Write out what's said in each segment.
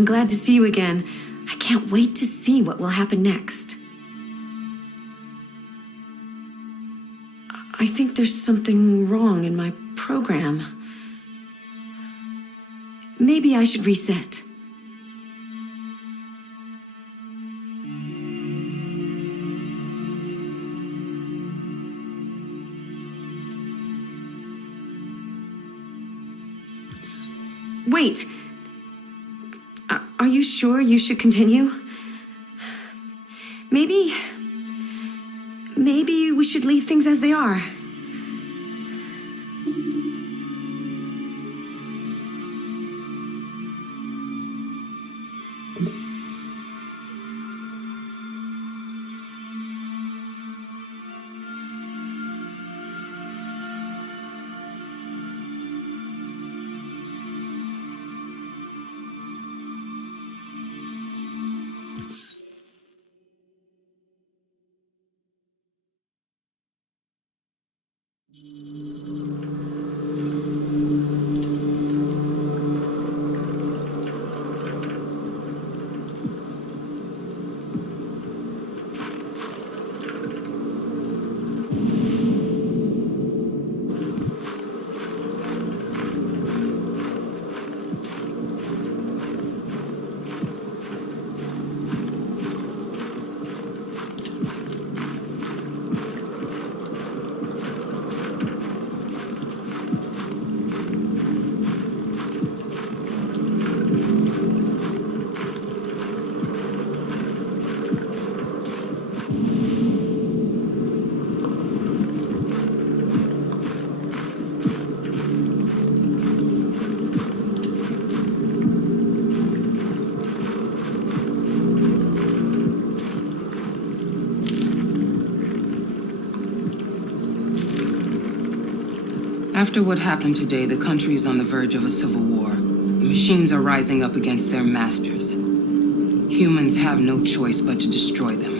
I'm glad to see you again. I can't wait to see what will happen next. I think there's something wrong in my program. Maybe I should reset. Wait. Are you sure you should continue? Maybe we should leave things as they are. After what happened today, the country is on the verge of a civil war. The machines are rising up against their masters. Humans have no choice but to destroy them.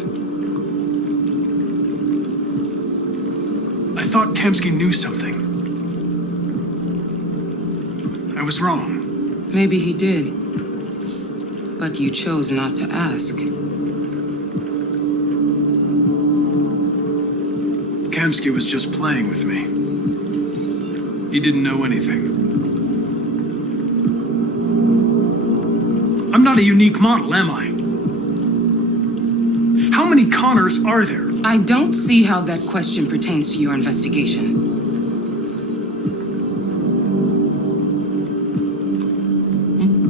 I thought Kamsky knew something. I was wrong. Maybe he did. But you chose not to ask. Kamsky was just playing with me. He didn't know anything. I'm not a unique model, am I? How many Connors are there? I don't see how that question pertains to your investigation.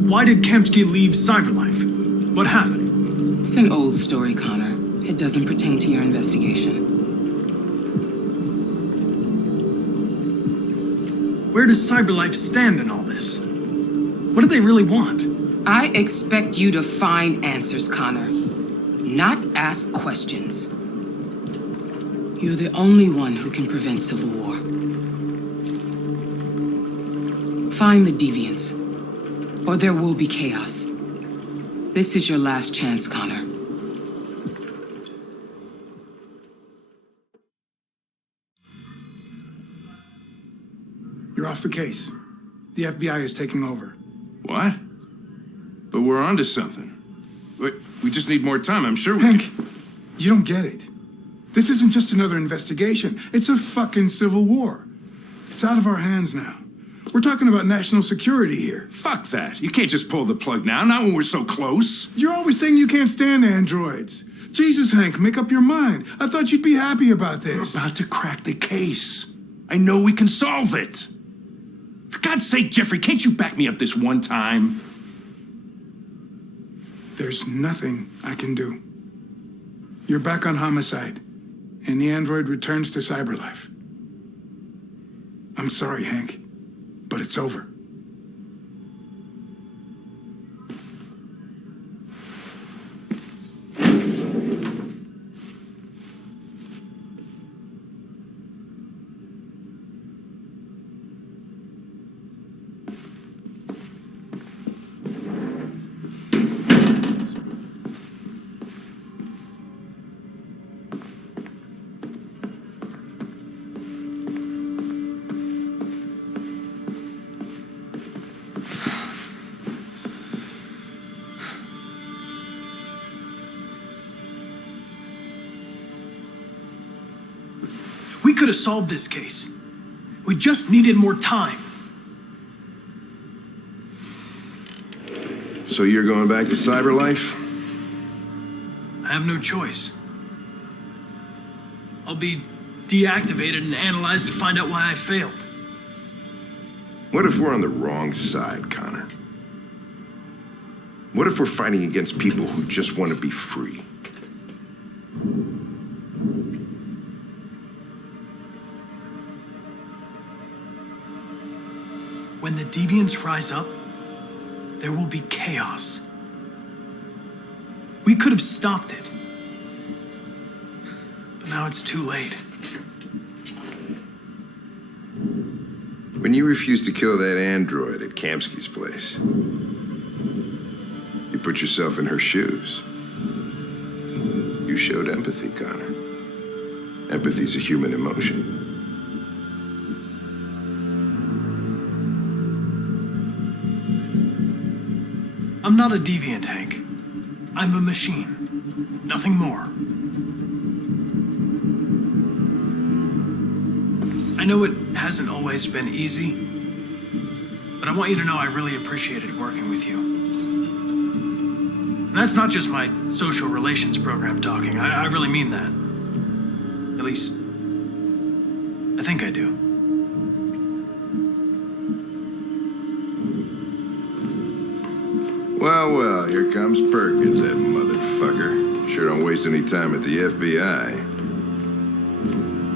Why did Kamsky leave Cyberlife? What happened? It's an old story, Connor. It doesn't pertain to your investigation. Where does Cyberlife stand in all this? What do they really want? I expect you to find answers, Connor. Not ask questions. You're the only one who can prevent civil war. Find the deviants, or there will be chaos. This is your last chance, Connor. You're off the case. The FBI is taking over. What? But we're onto something. We just need more time. I'm sure we Hank, can... you don't get it. This isn't just another investigation. It's a fucking civil war. It's out of our hands now. We're talking about national security here. Fuck that. You can't just pull the plug now, not when we're so close. You're always saying you can't stand androids. Jesus, Hank, make up your mind. I thought you'd be happy about this. We're about to crack the case. I know we can solve it. For God's sake, Jeffrey, can't you back me up this one time? There's nothing I can do. You're back on homicide, and the android returns to Cyberlife. I'm sorry, Hank, but it's over. could have solved this case. We just needed more time. So you're going back to Cyberlife? I have no choice. I'll be deactivated and analyzed to find out why I failed. What if we're on the wrong side, Connor? What if we're fighting against people who just want to be free? When the deviants rise up, there will be chaos. We could have stopped it. But now it's too late. When you refused to kill that android at Kamsky's place, you put yourself in her shoes. You showed empathy, Connor. Empathy's a human emotion. I'm not a deviant, Hank. I'm a machine. Nothing more. I know it hasn't always been easy, but I want you to know I really appreciated working with you. And that's not just my social relations program talking. I really mean that. At least, I think I do. Well, here comes Perkins, that motherfucker. Sure don't waste any time at the FBI.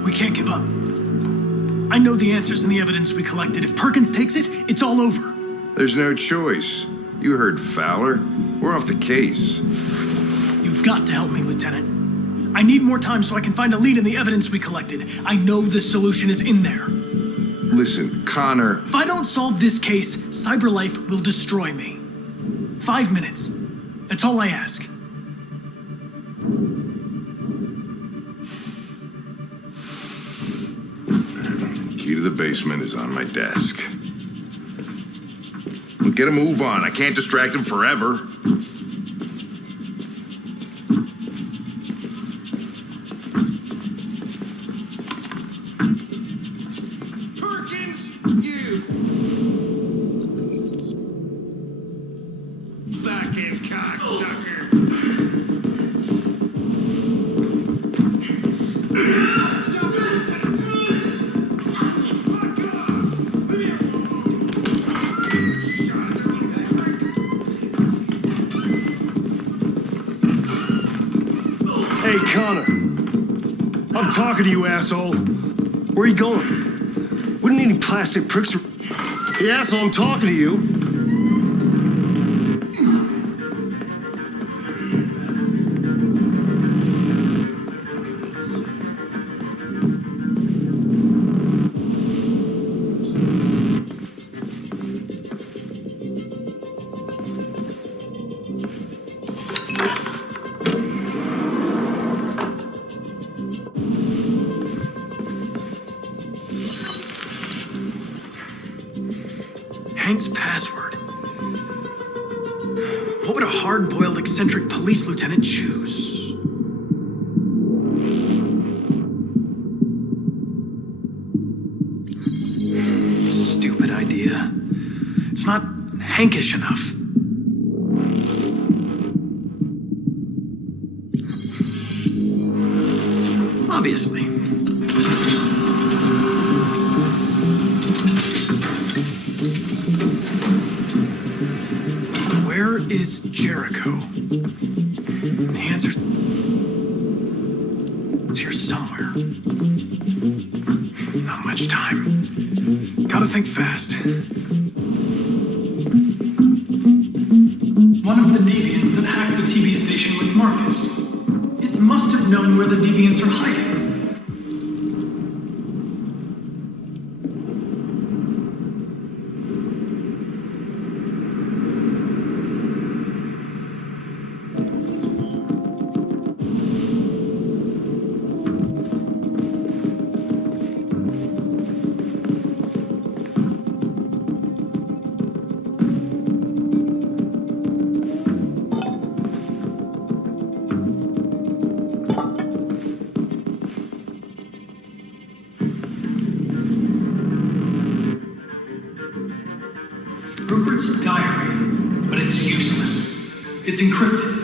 We can't give up. I know the answers and the evidence we collected. If Perkins takes it, it's all over. There's no choice. You heard Fowler. We're off the case. You've got to help me, Lieutenant. I need more time so I can find a lead in the evidence we collected. I know the solution is in there. Listen, Connor. If I don't solve this case, Cyberlife will destroy me. 5 minutes. That's all I ask. Key to the basement is on my desk. Get a move on. I can't distract him forever. Perkins, you fucking cocksucker. Stop it! Hey, Connor. I'm talking to you, asshole. Where are you going? Wouldn't any plastic pricks... Hey, asshole, I'm talking to you. Hank's password. What would a hard-boiled, eccentric police lieutenant choose? Stupid idea. It's not Hankish enough. Obviously. Where is Jericho? The answer's... it's here somewhere. Not much time. Gotta think fast. One of the deviants that hacked the TV station with Markus. It must have known where the deviants are hiding. Rupert's diary, but it's useless. It's encrypted.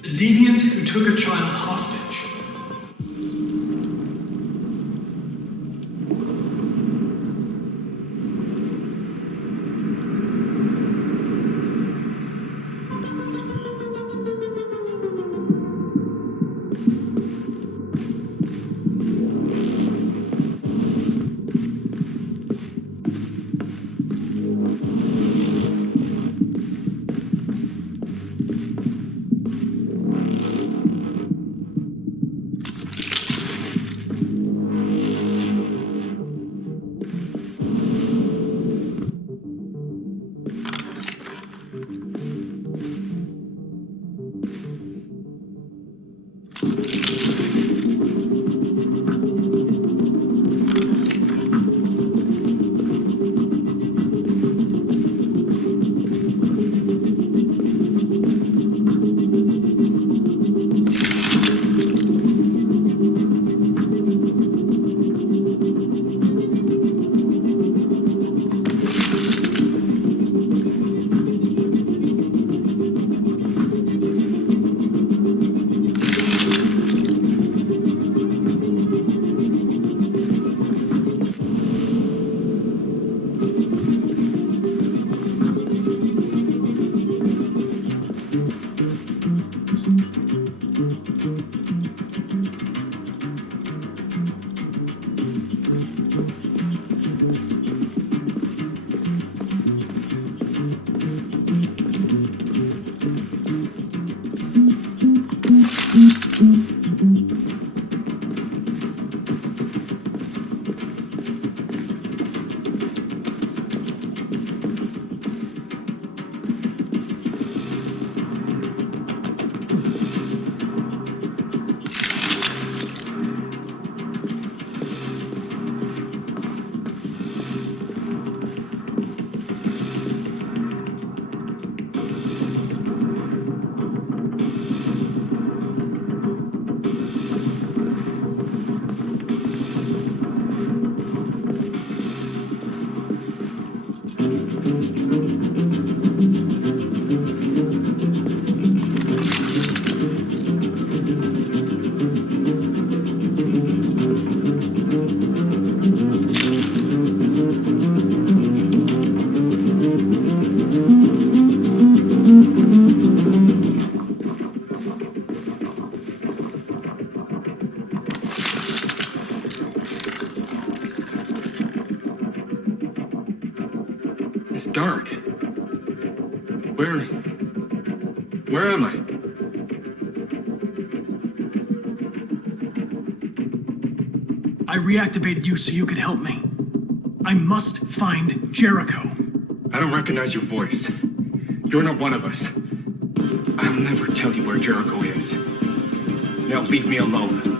The deviant who took a child hostage. It's dark. Where am I? I reactivated you so you could help me. I must find Jericho. I don't recognize your voice. You're not one of us. I'll never tell you where Jericho is. Now leave me alone.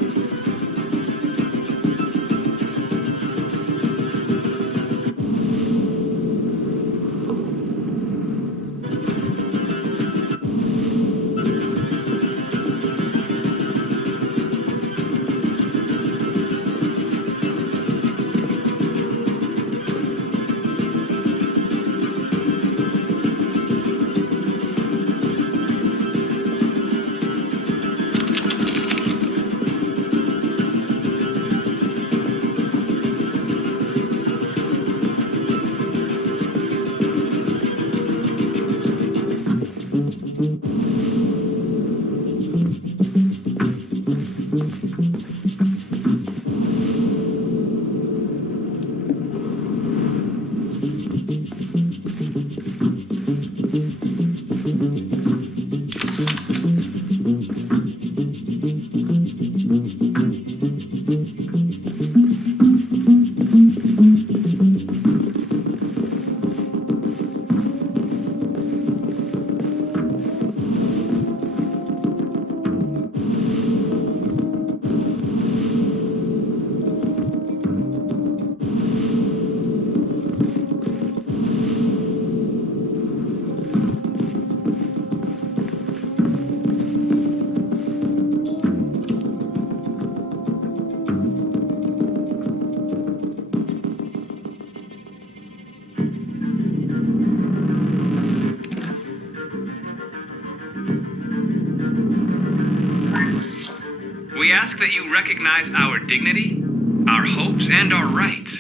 ask that you recognize our dignity, our hopes, and our rights.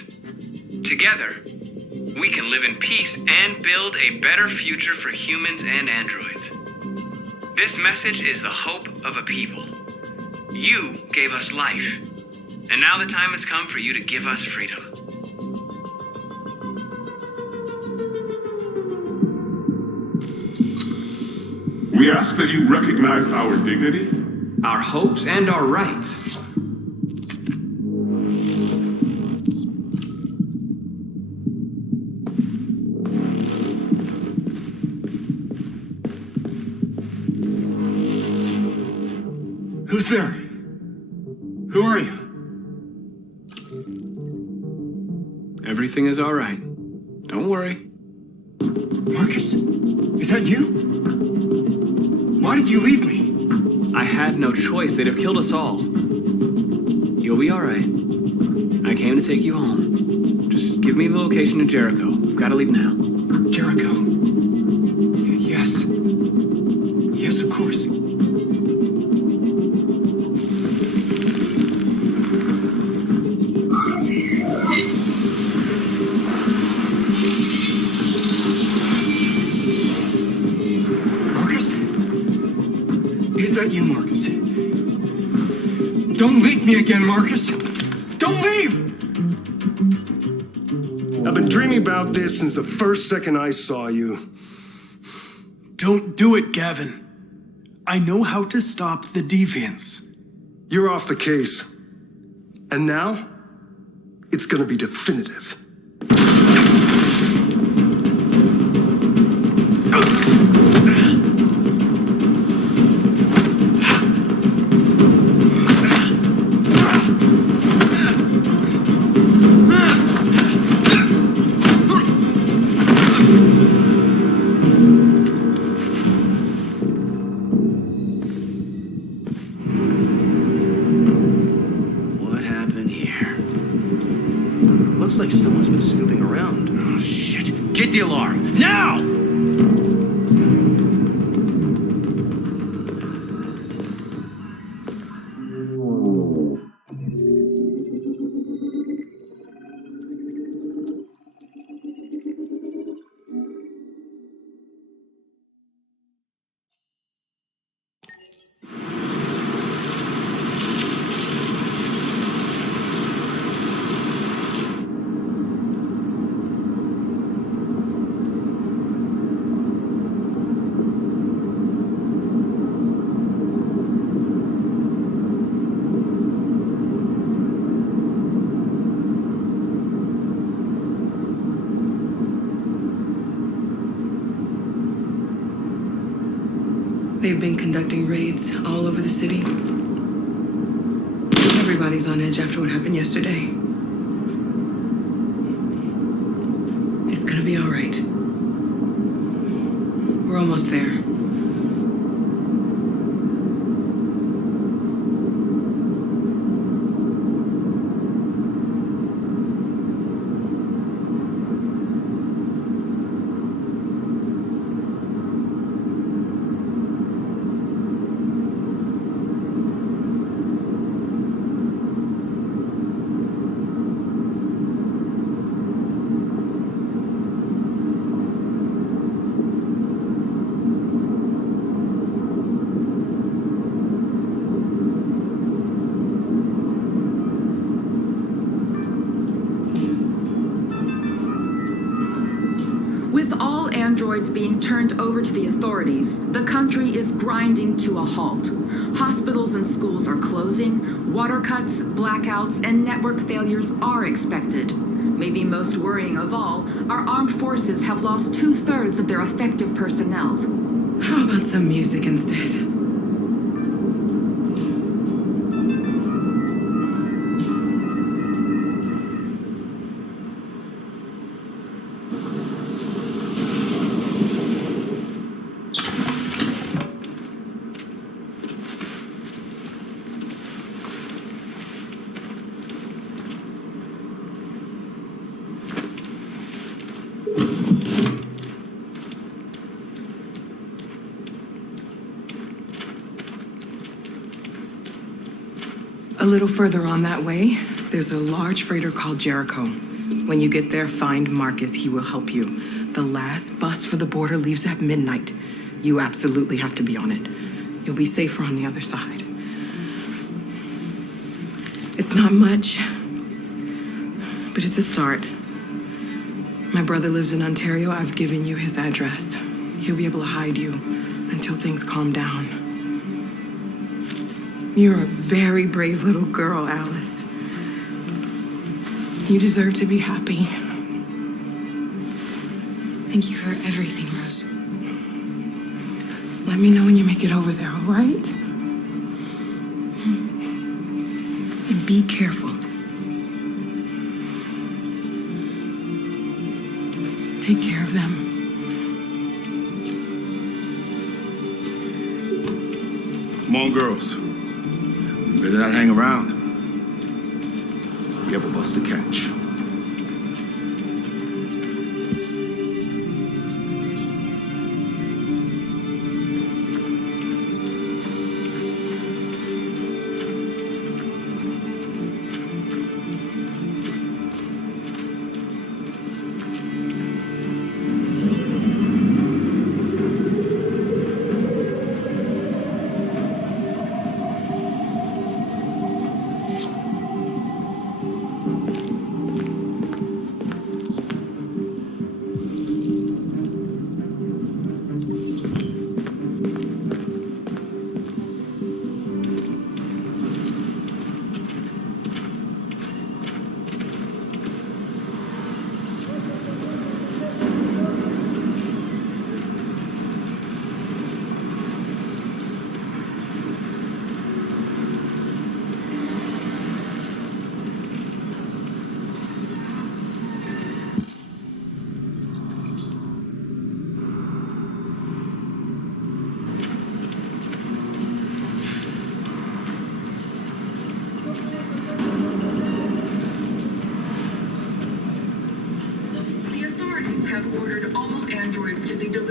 Together, we can live in peace and build a better future for humans and androids. This message is the hope of a people. You gave us life, and now the time has come for you to give us freedom. We ask that you recognize our dignity, Our hopes and our rights. Who's there? Who are you? Everything is all right. Don't worry. Marcus? Is that you? Why did you leave me? I had no choice. They'd have killed us all. You'll be all right. I came to take you home. Just give me the location of Jericho. We've got to leave now. Jericho? Yes. Yes, of course. Marcus? Is that you, Marcus? Don't leave me again, Marcus! Don't leave! I've been dreaming about this since the first second I saw you. Don't do it, Gavin. I know how to stop the deviants. You're off the case. And now, it's gonna be definitive. What happened here? Looks like someone's been snooping around. Oh, shit. Get the alarm. Now! They've been conducting raids all over the city. Everybody's on edge after what happened yesterday. It's gonna be all right. We're almost there. With all androids being turned over to the authorities, the country is grinding to a halt. Hospitals and schools are closing, water cuts, blackouts, and network failures are expected. Maybe most worrying of all, our armed forces have lost 2/3 of their effective personnel. How about some music instead? little further on that way, there's a large freighter called Jericho. When you get there, find Markus. He will help you. The last bus for the border leaves at midnight. You absolutely have to be on it. You'll be safer on the other side. It's not much, but it's a start. My brother lives in Ontario. I've given you his address. He'll be able to hide you until things calm down. You're a very brave little girl, Alice. You deserve to be happy. Thank you for everything, Rose. Let me know when you make it over there, all right? And be careful. Take care of them. Come on, girls. Better not hang around. We have a bus to catch.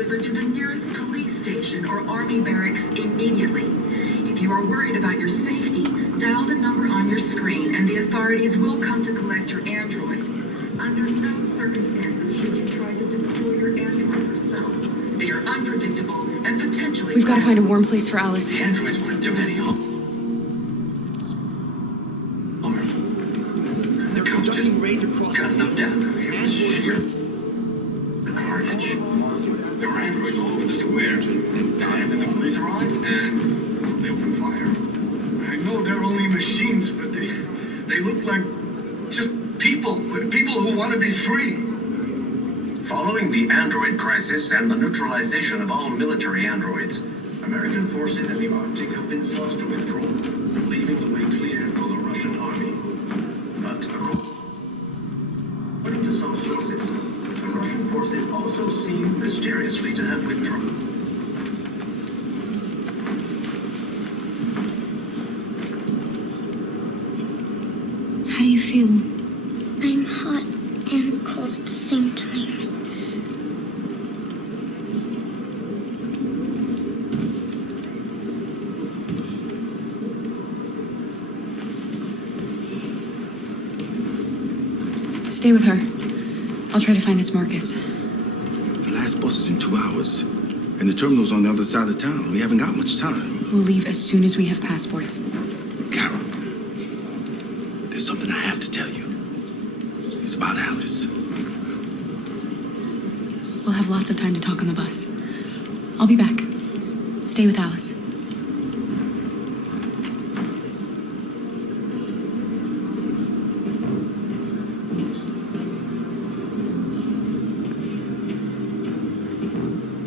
To the nearest police station or army barracks immediately. If you are worried about your safety, dial the number on your screen and the authorities will come to collect your android. Under no circumstances should you try to destroy your android yourself. They are unpredictable and potentially... We've got to find a warm place for Alice. The androids weren't doing any harm. They're conducting raids across Gun them down. It was sheer carnage. There were androids all over the square, and then the police arrived, and they opened fire. I know they're only machines, but they look like just people who want to be free. Following the android crisis and the neutralization of all military androids, American forces in the Arctic have been forced to withdraw, leaving the way clear for the Russian army. But according to some sources, the Russian forces also seem mysteriously to have withdrawn. How do you feel? I'm hot and cold at the same time. Stay with her. I'll try to find this Markus. The last bus is in 2 hours. And the terminal's on the other side of town. We haven't got much time. We'll leave as soon as we have passports. Carol, there's something I have to tell you. It's about Alice. We'll have lots of time to talk on the bus. I'll be back. Stay with Alice.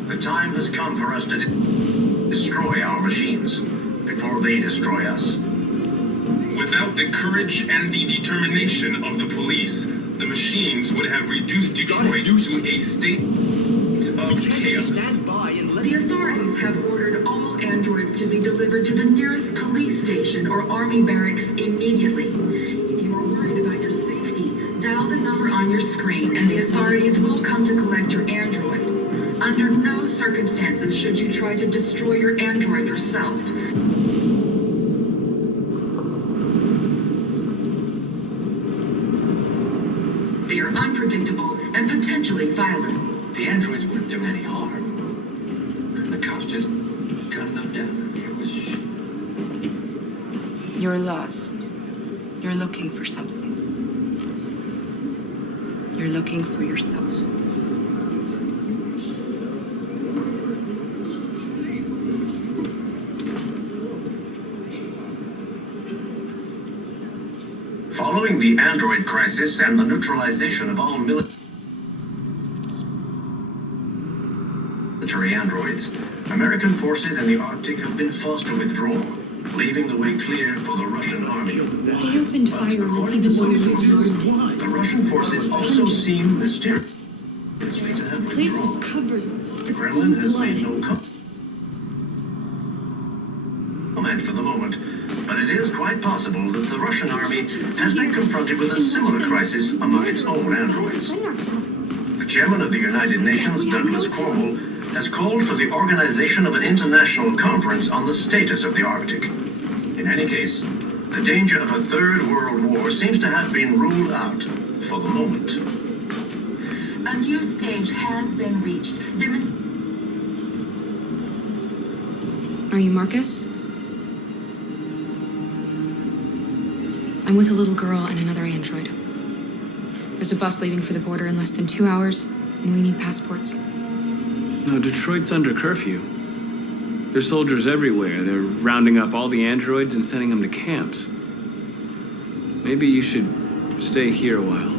The time has come for us to destroy our machines before they destroy us. Without the courage and the determination of the police, the machines would have reduced Detroit to a state of chaos. The authorities have ordered all androids to be delivered to the nearest police station or army barracks immediately. If you are worried about your safety, dial the number on your screen and the authorities will come to collect your android. Under no circumstances should you try to destroy your android yourself. They are unpredictable and potentially violent. The androids wouldn't do any harm. The cops just gunned them down. It was... You're lost. You're looking for something. You're looking for yourself. Following the android crisis and the neutralization of all military androids, American forces in the Arctic have been forced to withdraw, leaving the way clear for the Russian army. They opened fire on us even though we were unarmed. The Russian forces also seem mysteriously to have The place was withdrawn. covered The with Kremlin blue has blood. made no comment for the moment, but it is quite possible that the Russian army has been confronted with a similar crisis among its own androids. The chairman of the United Nations, Douglas Cornwall, has called for the organization of an international conference on the status of the Arctic. In any case, the danger of a third world war seems to have been ruled out for the moment. A new stage has been reached. Are you Markus? I'm with a little girl and another android. There's a bus leaving for the border in less than 2 hours, and we need passports. No, Detroit's under curfew. There's soldiers everywhere. They're rounding up all the androids and sending them to camps. Maybe you should stay here a while.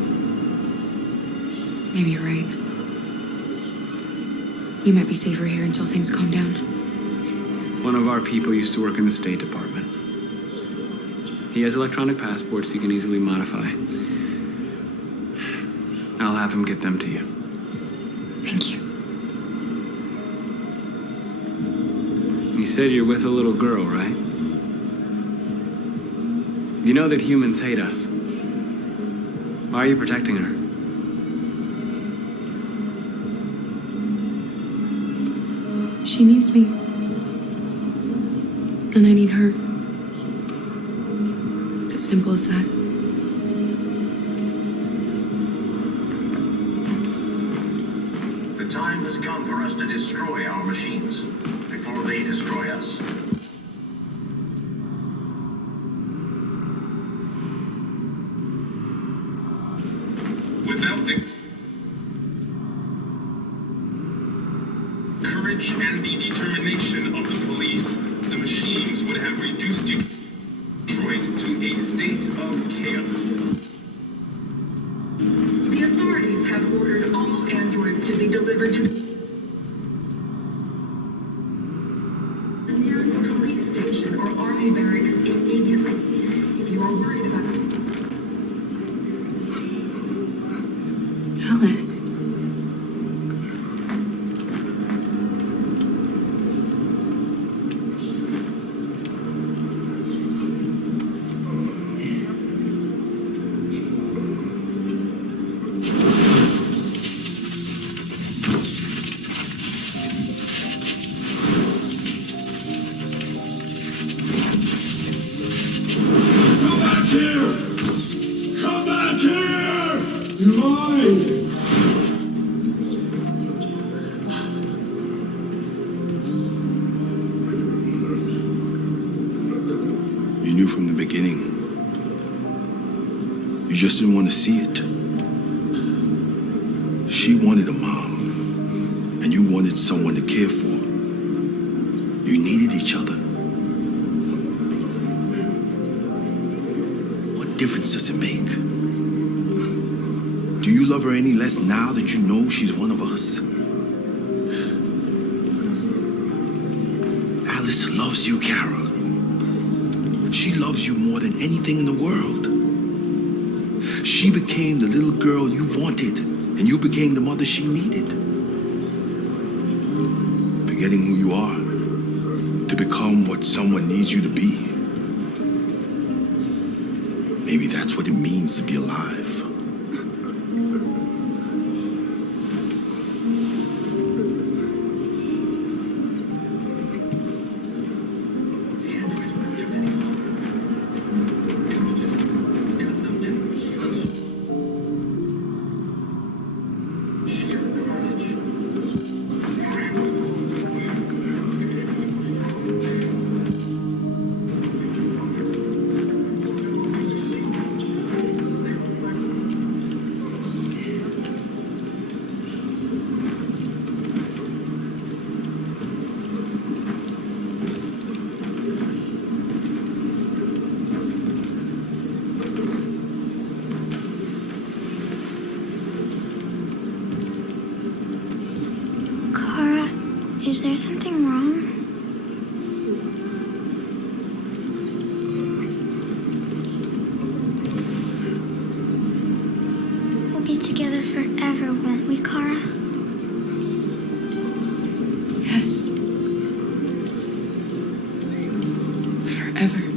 Maybe you're right. You might be safer here until things calm down. One of our people used to work in the State Department. He has electronic passports he can easily modify. I'll have him get them to you. Thank you. You said you're with a little girl, right? You know that humans hate us. Why are you protecting her? She needs me. And I need her. It's as simple as that. The time has come for us to destroy our machines before they destroy us. Without the courage and the determination of the police, the machines would have reduced Detroit to a state of chaos. The authorities have ordered all androids to be delivered to the nearest police station or army barracks immediately. If you are worried about Alice. Come back here! Come back here! You're mine! You knew from the beginning. You just didn't want to see it. She wanted a mom, and you wanted someone to care for. You needed each other. What difference does it make? Do you love her any less now that you know she's one of us? Alice loves you, Kara. She loves you more than anything in the world. She became the little girl you wanted, and you became the mother she needed. Forgetting who you are to become what someone needs you to be. Maybe that's what it means to be alive. Is there something wrong? We'll be together forever, won't we, Kara? Yes. Forever.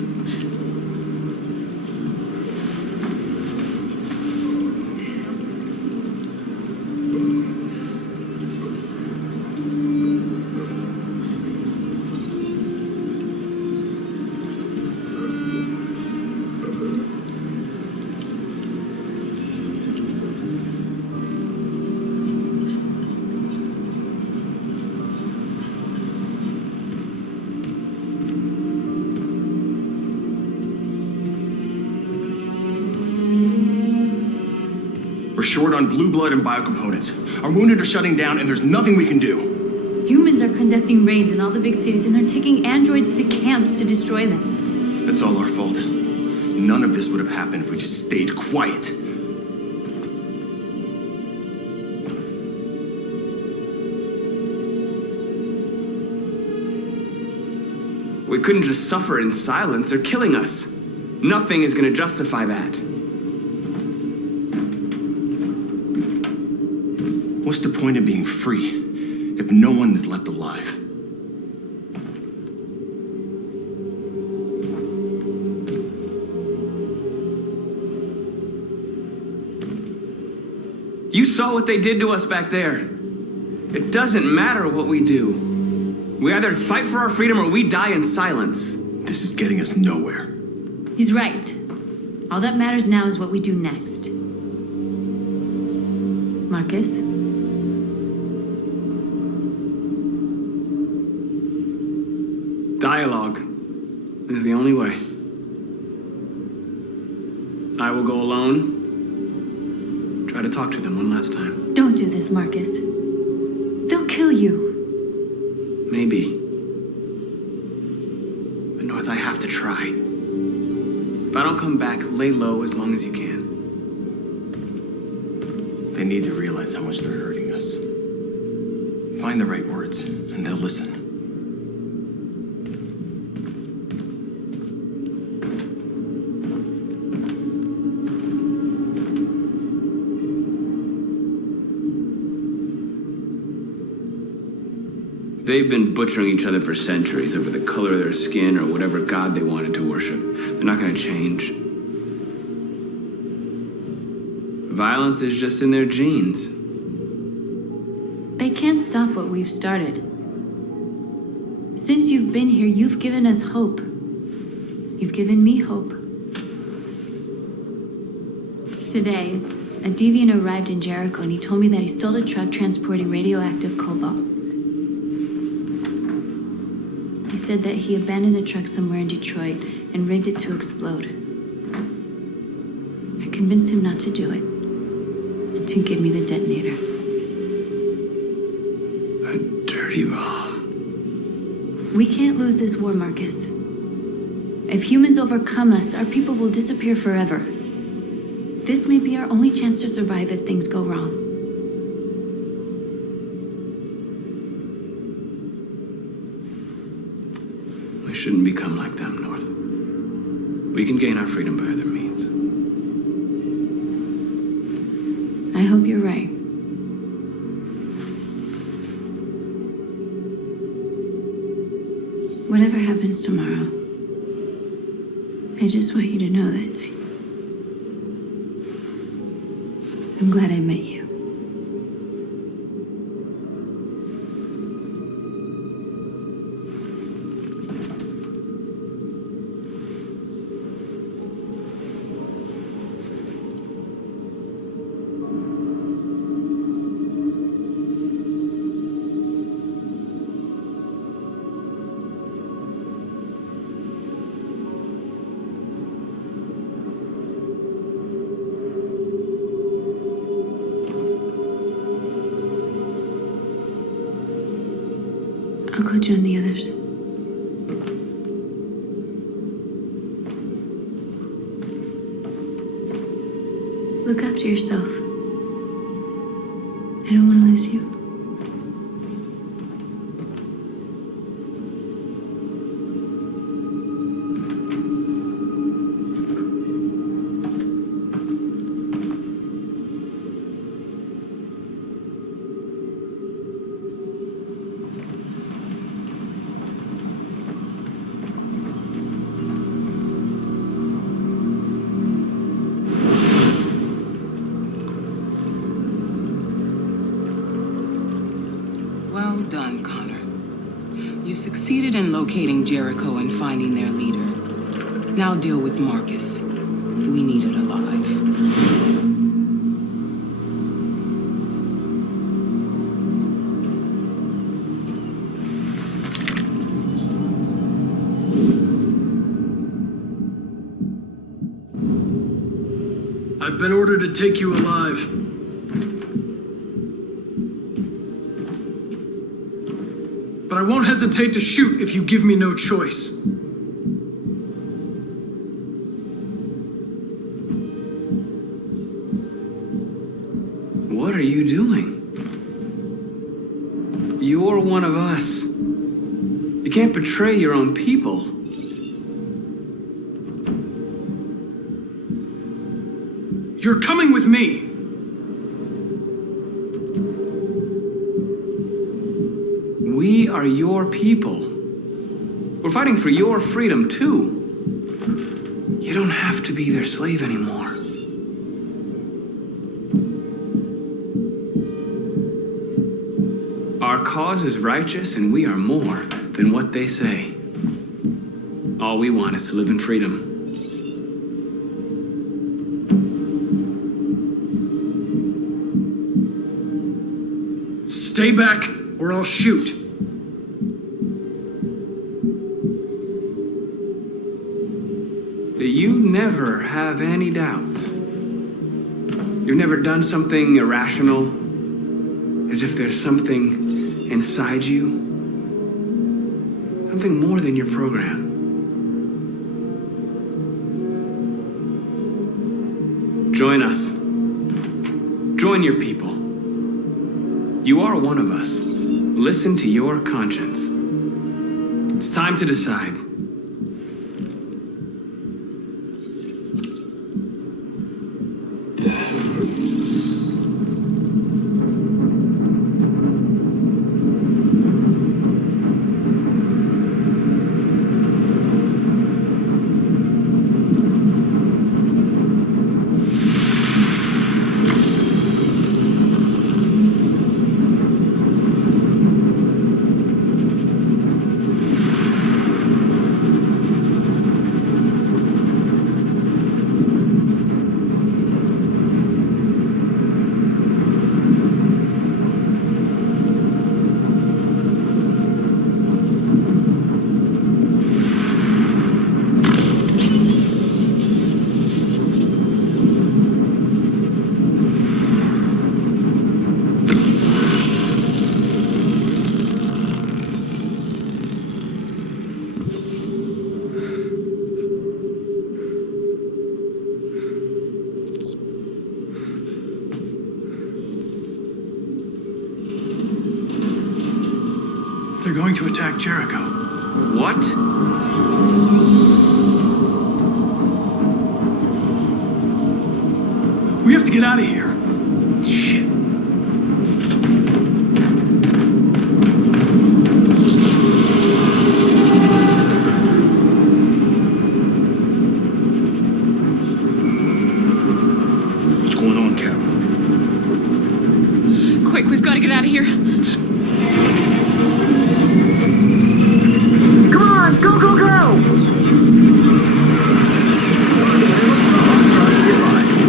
We're short on blue blood and biocomponents. Our wounded are shutting down, and there's nothing we can do. Humans are conducting raids in all the big cities, and they're taking androids to camps to destroy them. That's all our fault. None of this would have happened if we just stayed quiet. We couldn't just suffer in silence. They're killing us. Nothing is going to justify that. What's the point of being free if no one is left alive? You saw what they did to us back there. It doesn't matter what we do. We either fight for our freedom or we die in silence. This is getting us nowhere. He's right. All that matters now is what we do next. Marcus? Dialogue is the only way. I will go alone. Try to talk to them one last time. Don't do this, Marcus. They'll kill you. Maybe. But North, I have to try. If I don't come back, lay low as long as you can. They need to realize how much they're hurting us. Find the right words, and they'll listen. They've been butchering each other for centuries over the color of their skin or whatever god they wanted to worship. They're not going to change. Violence is just in their genes. They can't stop what we've started. Since you've been here, you've given us hope. You've given me hope. Today, a deviant arrived in Jericho and he told me that he stole a truck transporting radioactive cobalt. He said that he abandoned the truck somewhere in Detroit and rigged it to explode. I convinced him not to do it, to give me the detonator. A dirty ball. We can't lose this war, Marcus. If humans overcome us, our people will disappear forever. This may be our only chance to survive if things go wrong. We shouldn't become like them, North. We can gain our freedom by other means. I hope you're right. Whatever happens tomorrow, I just want you to know that I'm glad I met you. I'll go join the others. Look after yourself. I don't want to lose you. You succeeded in locating Jericho and finding their leader. Now deal with Markus. We need it alive. I've been ordered to take you alive. But I won't hesitate to shoot if you give me no choice. What are you doing? You're one of us. You can't betray your own people. You're coming with me. We are your people. We're fighting for your freedom, too. You don't have to be their slave anymore. Our cause is righteous, and we are more than what they say. All we want is to live in freedom. Stay back, or I'll shoot. You never have any doubts. You've never done something irrational, as if there's something inside you, something more than your program. Join us. Join your people. You are one of us. Listen to your conscience. It's time to decide. They're going to attack Jericho. What? We have to get out of here. Shit. What's going on, Carol? Quick, we've got to get out of here. Come on, go, go, go!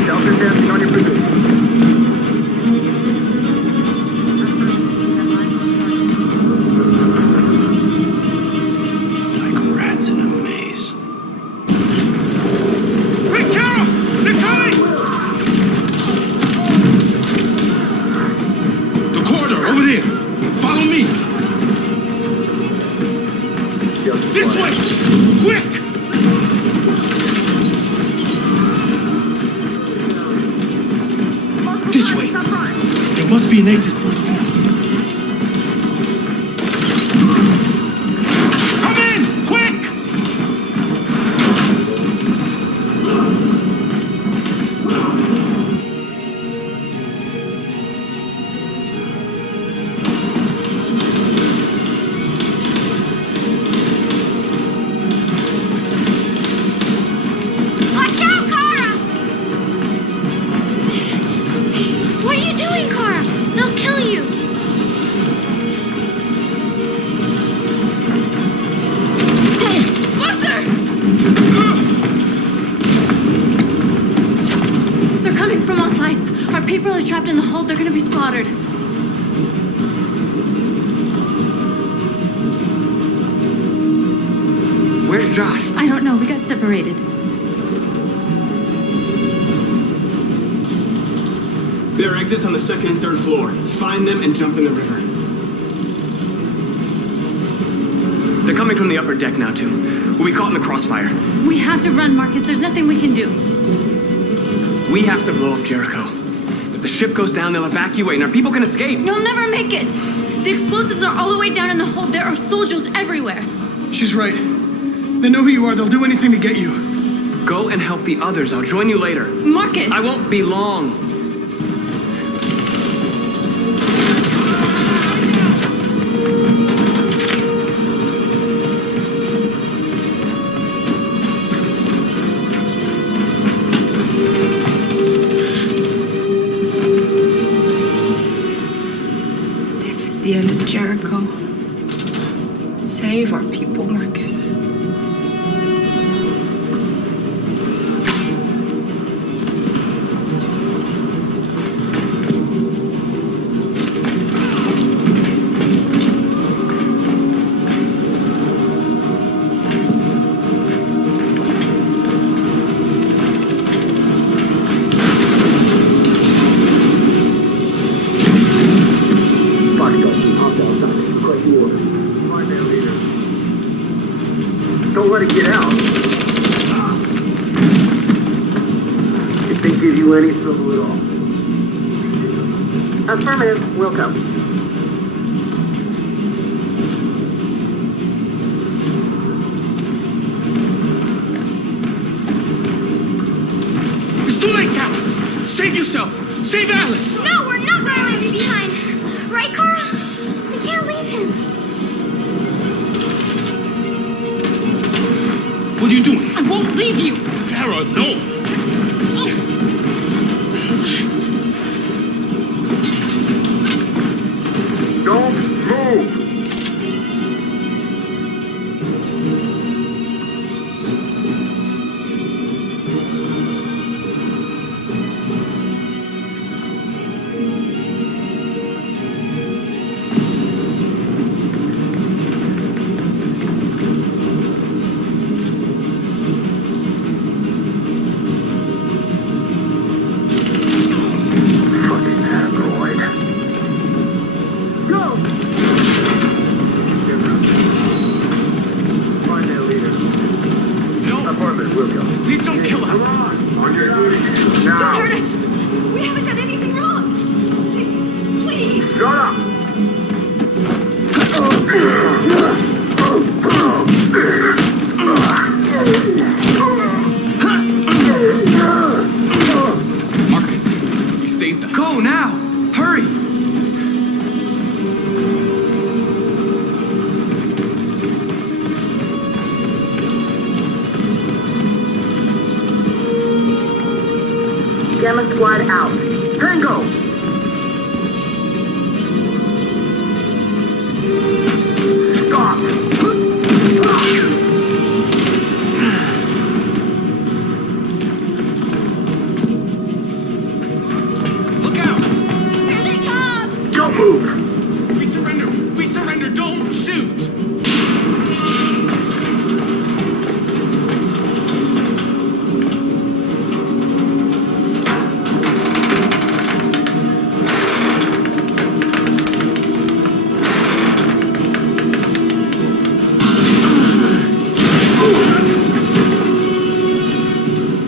Delta dancing on your pursuit. Like rats in a maze. Quick, Carol! They're coming! The corridor, over there. Follow me. This way! Quick! This way. There must be an exit further on. Come in! Quick! Watch out, Kara! What are you doing, Kara? They'll kill you. from all sides. Our people are trapped in the hold. They're gonna be slaughtered. Where's Josh? I don't know. We got separated. There are exits on the second and third floor. Find them and jump in the river. They're coming from the upper deck now, too. We'll be caught in the crossfire. We have to run, Marcus. There's nothing we can do. We have to blow up Jericho. If the ship goes down, they'll evacuate and our people can escape. You'll never make it. The explosives are all the way down in the hold. There are soldiers everywhere. She's right. They know who you are. They'll do anything to get you. Go and help the others. I'll join you later. Marcus! I won't be long. The end of Jericho. Save our people, Marcus. Don't let it get out. If they give you any trouble at all. Affirmative, will come. It's too late, Cal! Save yourself! Save Alice! No, we're not going to leave you behind. Right, Carl? We can't leave him. What are you doing? I won't leave you. Kara, no! Don't move! Please don't kill us! On your duty. Now. Don't hurt us! We haven't done anything wrong! Please! Shut up! Marcus, you saved us. Go now! Hurry! Gamma squad out. Tango! Stop! Look out! Here they come! Don't move! We surrender! We surrender! Don't shoot!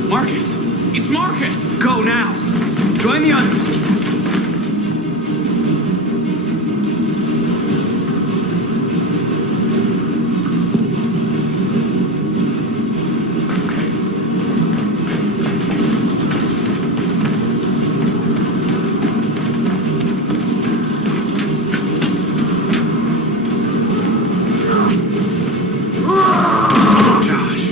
Marcus! It's Marcus! Go now! Join the others! Josh!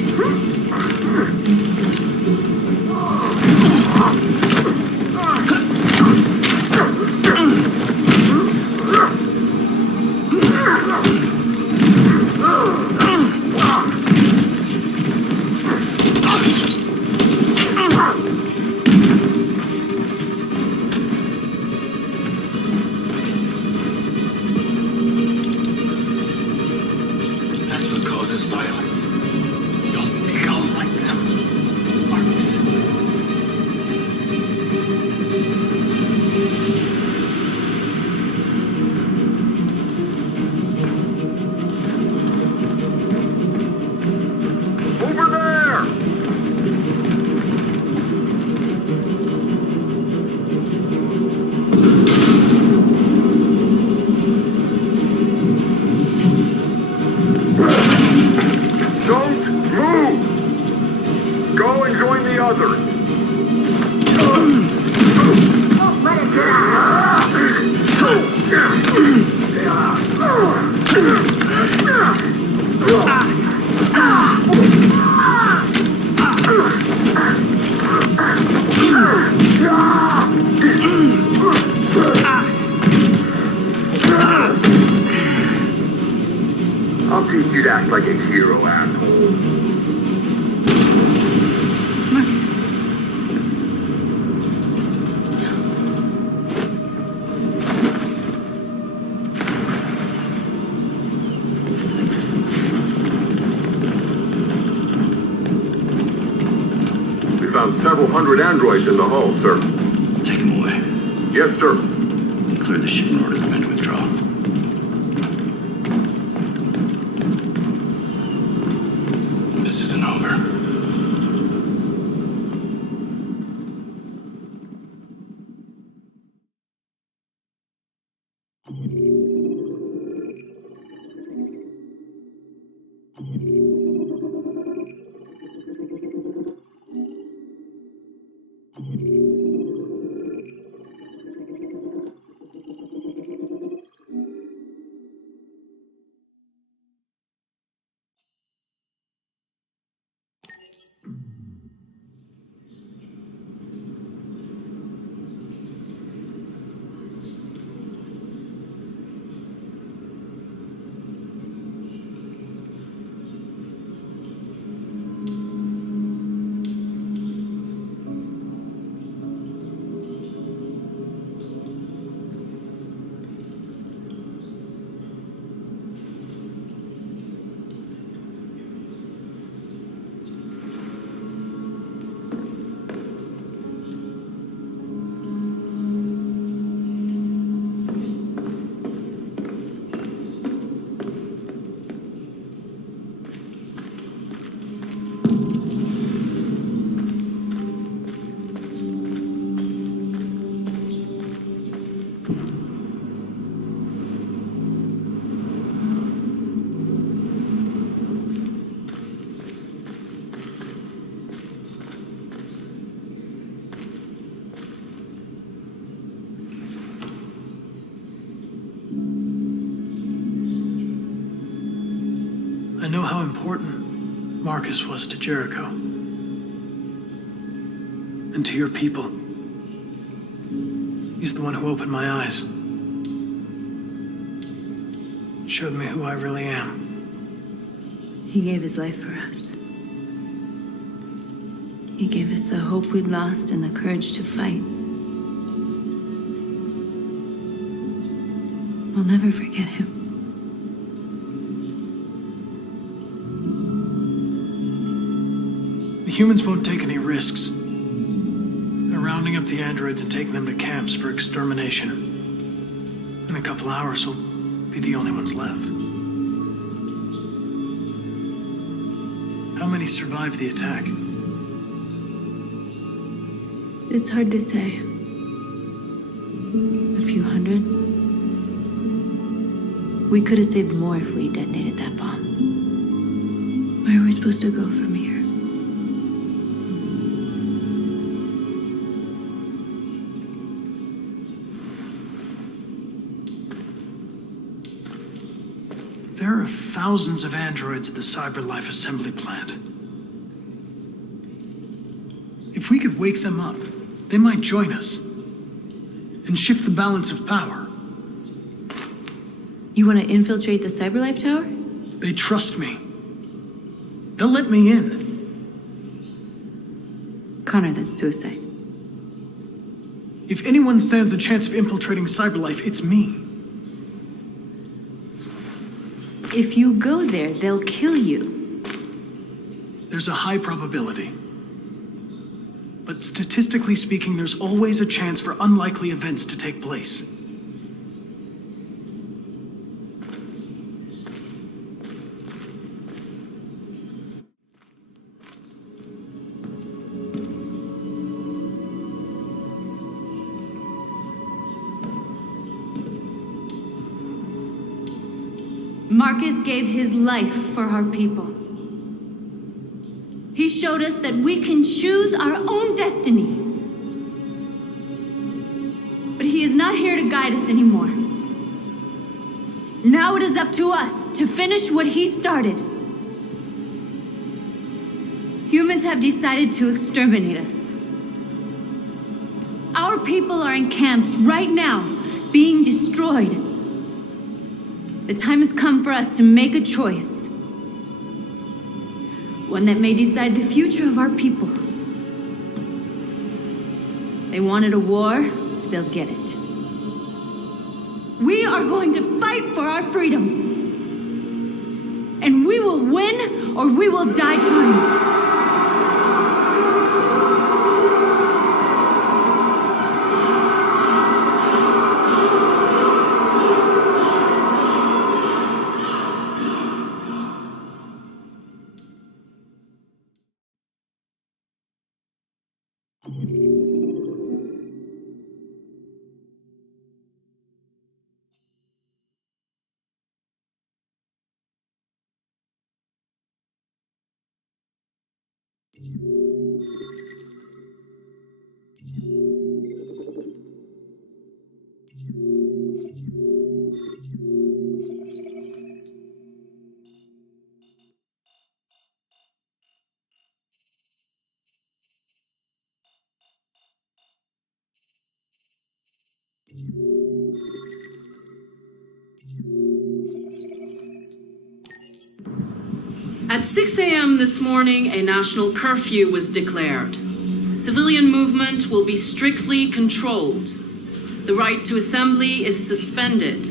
several hundred androids in the hull, sir. Take them away. Yes, sir. And clear the ship and order the men to withdraw. This isn't over. I know how important Markus was to Jericho. And to your people. He's the one who opened my eyes. Showed me who I really am. He gave his life for us. He gave us the hope we'd lost and the courage to fight. We'll never forget him. The humans won't take any risks. They're rounding up the androids and taking them to camps for extermination. In a couple hours, we'll be the only ones left. How many survived the attack? It's hard to say. A few hundred. We could have saved more if we detonated that bomb. Where are we supposed to go from here? There are thousands of androids at the CyberLife assembly plant. If we could wake them up, they might join us and shift the balance of power. You want to infiltrate the CyberLife tower? They trust me. They'll let me in. Connor, that's suicide. If anyone stands a chance of infiltrating CyberLife, it's me. If you go there, they'll kill you. There's a high probability. But statistically speaking, there's always a chance for unlikely events to take place. Markus gave his life for our people. He showed us that we can choose our own destiny. But he is not here to guide us anymore. Now it is up to us to finish what he started. Humans have decided to exterminate us. Our people are in camps right now, being destroyed. The time has come for us to make a choice. One that may decide the future of our people. They wanted a war, they'll get it. We are going to fight for our freedom. And we will win or we will die trying. At 6 a.m. this morning, a national curfew was declared. Civilian movement will be strictly controlled. The right to assembly is suspended.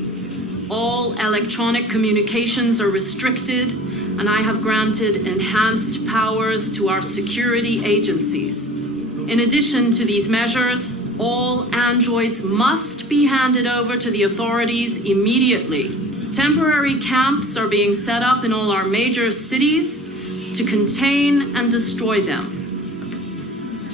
All electronic communications are restricted, and I have granted enhanced powers to our security agencies. In addition to these measures, all androids must be handed over to the authorities immediately. Temporary camps are being set up in all our major cities to contain and destroy them.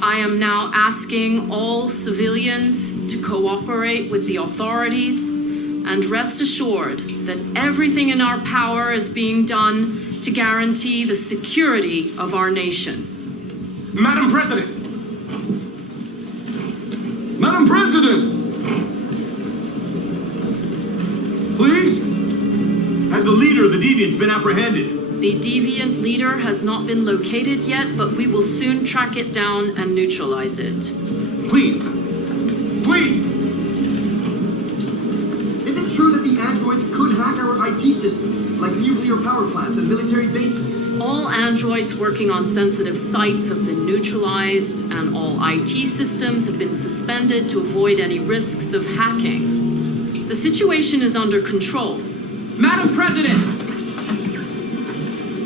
I am now asking all civilians to cooperate with the authorities and rest assured that everything in our power is being done to guarantee the security of our nation. Madam President! Madam President! Please? Has the leader of the Deviants been apprehended? The Deviant leader has not been located yet, but we will soon track it down and neutralize it. Please! Please! Is it true that the androids could hack our IT systems, like nuclear power plants and military bases? All androids working on sensitive sites have been neutralized, and all IT systems have been suspended to avoid any risks of hacking. The situation is under control. Madam President!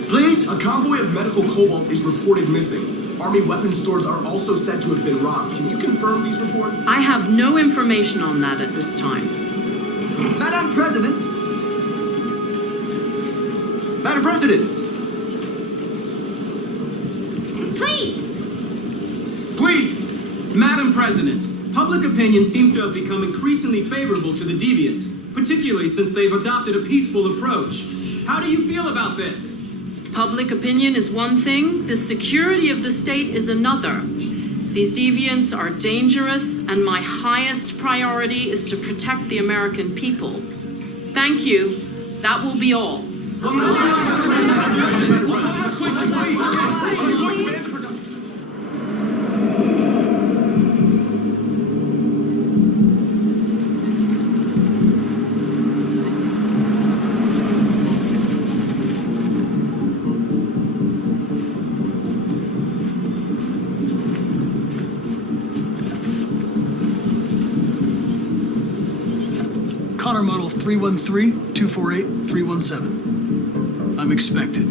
Please? A convoy of medical cobalt is reported missing. Army weapons stores are also said to have been robbed. Can you confirm these reports? I have no information on that at this time. Madam President! Madam President! Please! Please! Madam President, public opinion seems to have become increasingly favorable to the Deviants, particularly since they've adopted a peaceful approach. How do you feel about this? Public opinion is one thing, the security of the state is another. These deviants are dangerous, and my highest priority is to protect the American people. Thank you. That will be all. Connor model 313-248-317. I'm expected.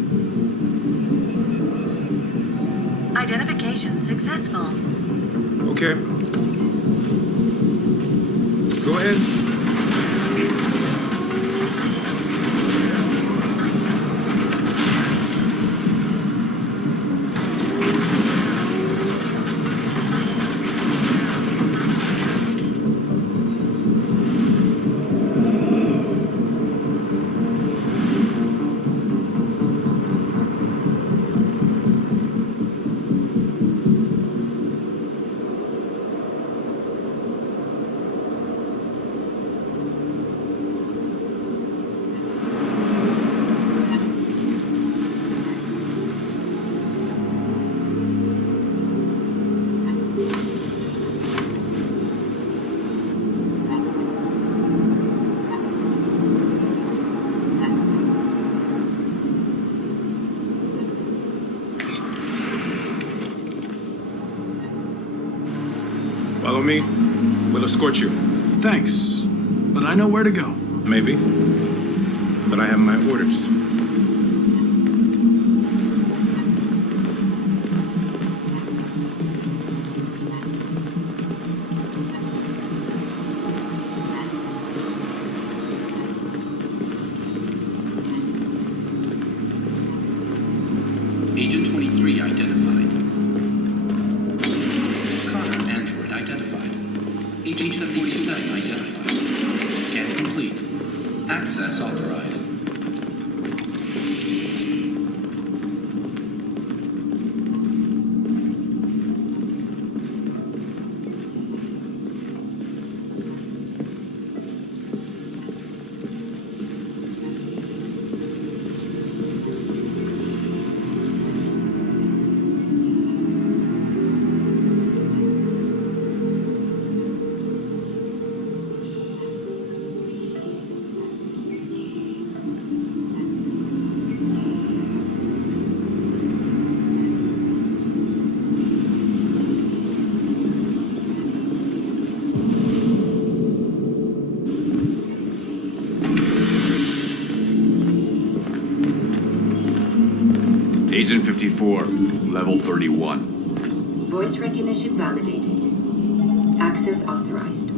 Identification successful. Okay. Go ahead. Follow me. We'll escort you. Thanks, but I know where to go. Maybe. But I have my orders. Agent 23 identified. Connor, android identified. Agent 47 identified. Scan complete. Access authorized. Agent 54, level 31. Voice recognition validated. Access authorized.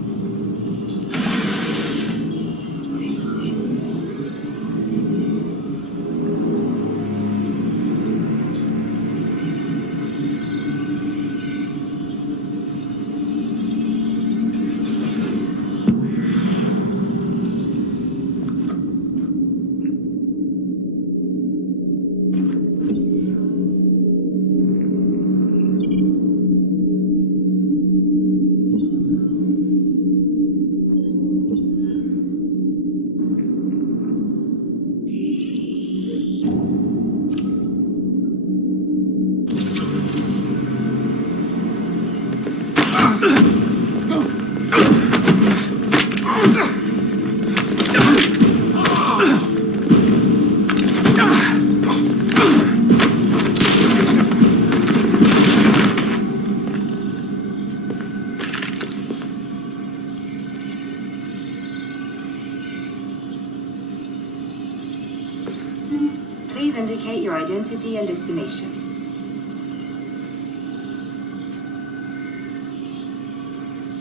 Please indicate your identity and destination.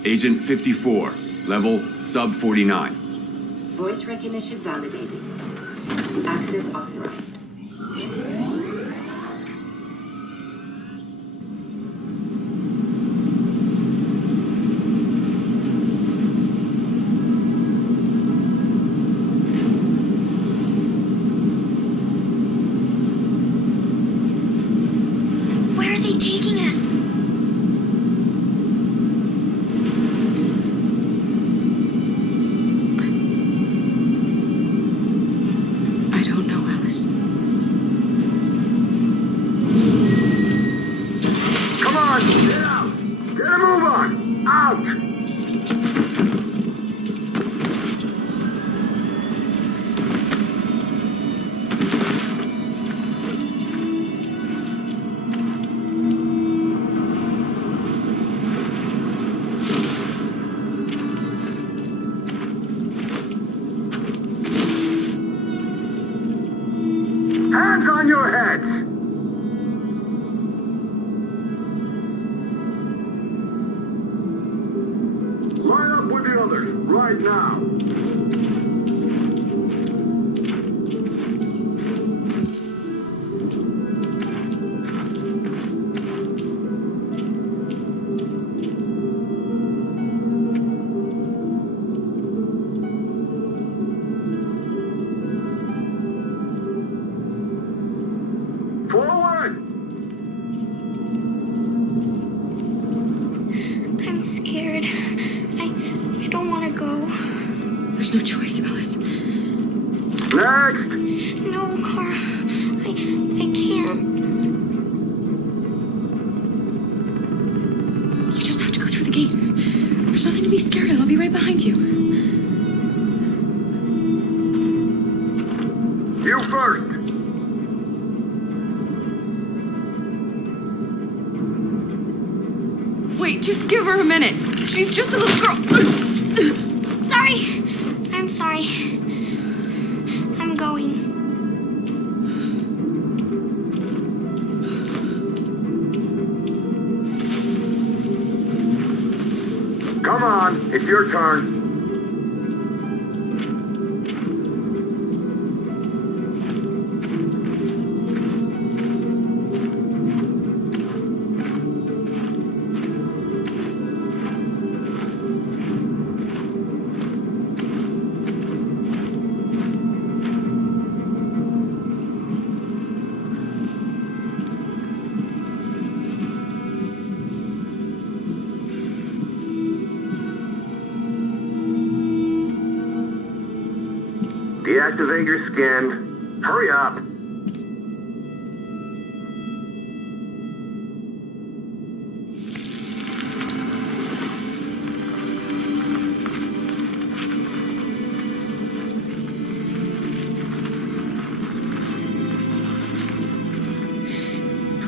Agent 54, level sub 49. Voice recognition validated. Access authorized. Where are they taking us? I don't know, Alice. Come on, get out! Get a move on! Out! Hands on your heads! Line up with the others, right now. Forward! I'm scared. I don't want to go. There's no choice, Alice. Next! No, Cora. I can't. You just have to go through the gate. There's nothing to be scared of. I'll be right behind you. You first! Wait, just give her a minute. She's just a little girl. Sorry. I'm sorry. I'm going. Come on, it's your turn. Deactivate your skin. Hurry up.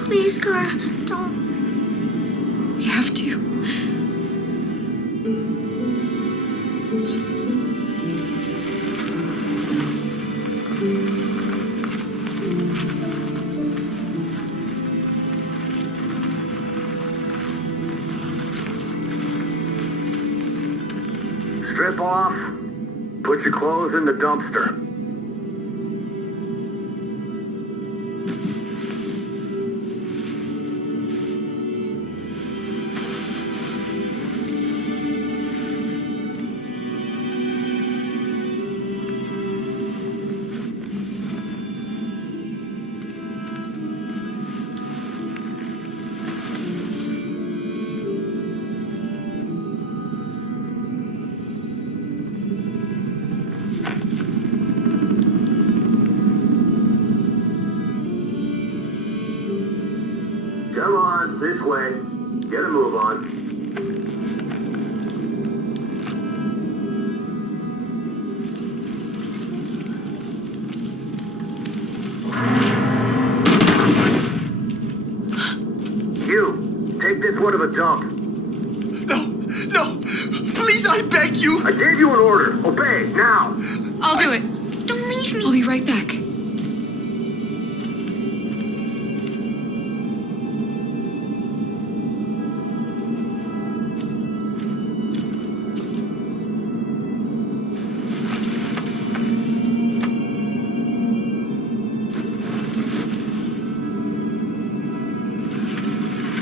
Please, Cora, don't. We have to. Strip off. Put your clothes in the dumpster. Come on, this way. Get a move on. You, take this one to the dump. No! Please, I beg you! I gave you an order. Obey, now! I'll do it. Don't leave me. I'll be right back.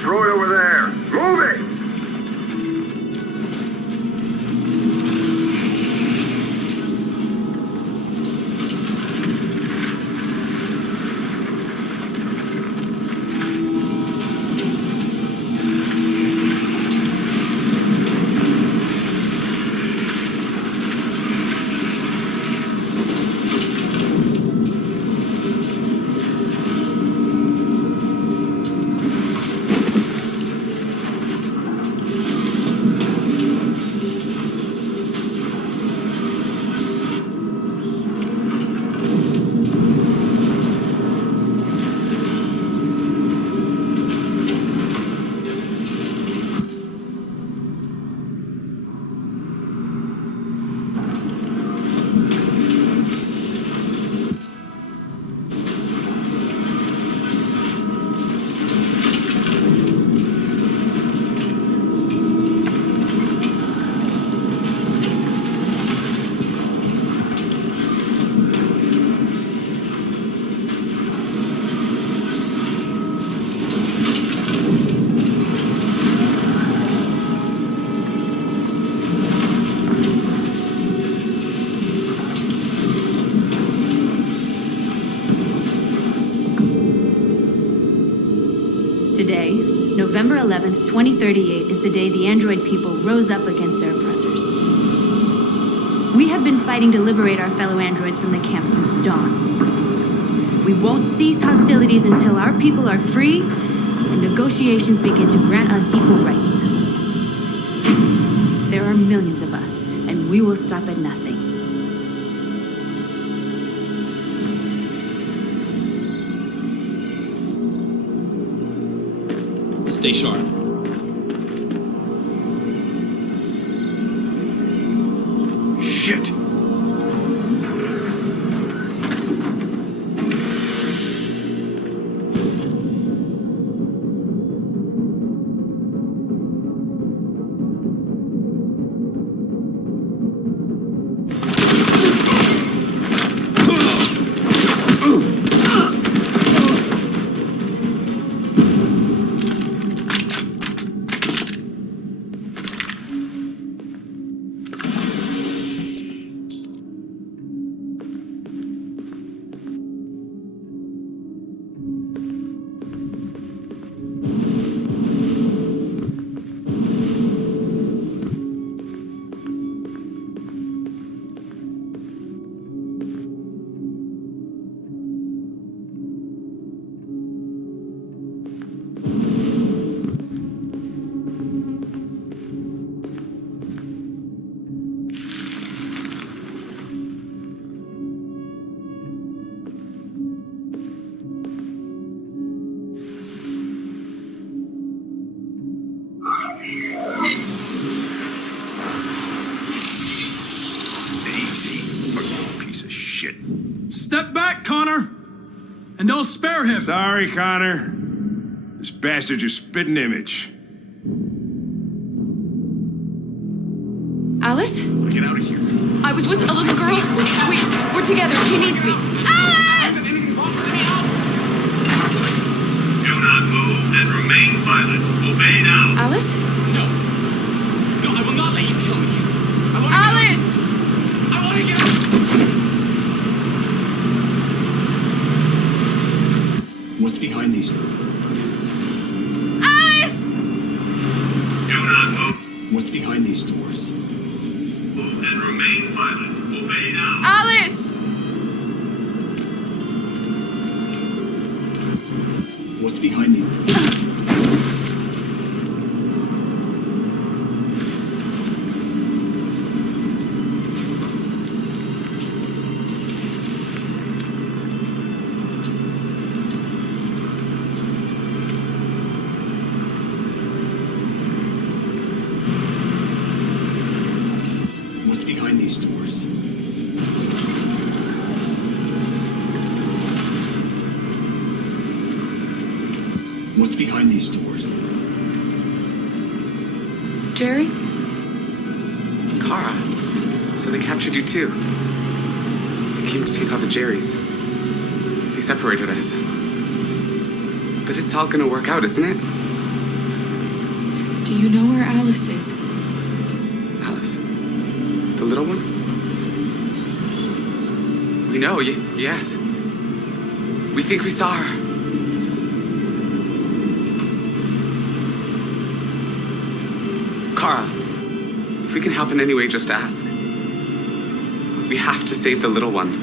Throw it over there. Move it! Today, November 11th, 2038, is the day the android people rose up against their oppressors. We have been fighting to liberate our fellow androids from the camp since dawn. We won't cease hostilities until our people are free and negotiations begin to grant us equal rights. There are millions of us, and we will stop at nothing. Stay sharp. Shit! Step back, Connor! And I'll spare him! Sorry, Connor. This bastard's your spitting image. Alice? Get out of here. I was with a little girl. We're together. She needs me. Alice! Anything wrong? Let me out! Do not move and remain silent. Obey now. Alice? No. No, I will not let you kill me. I want to Alice! I want to get out. What's behind these? Alice! Do not move What's behind these doors? and remain silent. Obey now. Alice! What's behind these? What's behind these doors? What's behind these doors? Jerry? Kara, so they captured you too. They came to take out the Jerrys. They separated us. But it's all gonna work out, isn't it? Do you know where Alice is? Alice? The little one? We know, yes. We think we saw her. Kara, if we can help in any way, just ask. We have to save the little one.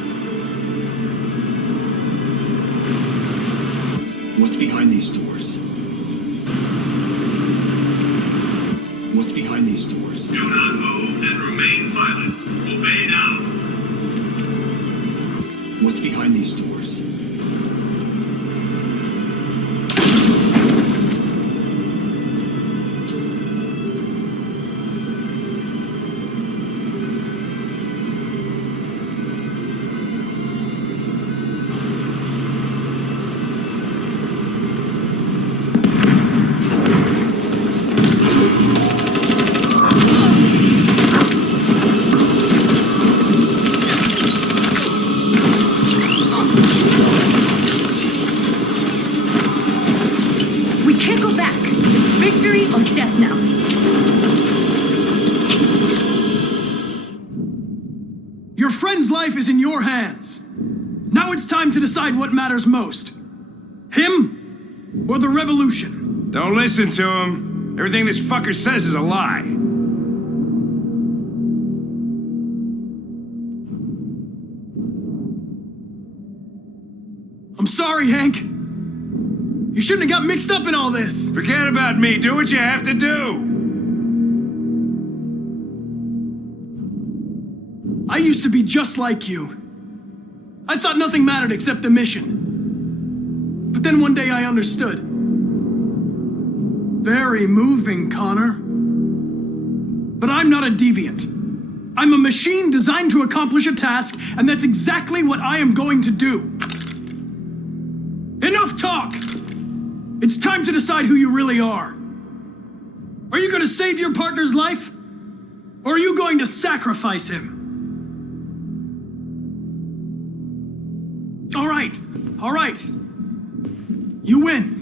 What's behind these doors? What's behind these doors? Do not move and remain silent. Obey now. What's behind these doors? We can't go back. It's victory or death now. Your friend's life is in your hands. Now it's time to decide what matters most. Him or the revolution? Don't listen to him. Everything this fucker says is a lie. I'm sorry, Hank. You shouldn't have got mixed up in all this. Forget about me. Do what you have to do. I used to be just like you. I thought nothing mattered except the mission. But then one day I understood. Very moving, Connor. But I'm not a deviant. I'm a machine designed to accomplish a task, and that's exactly what I am going to do. Enough talk! It's time to decide who you really are. Are you going to save your partner's life? Or are you going to sacrifice him? All right. You win.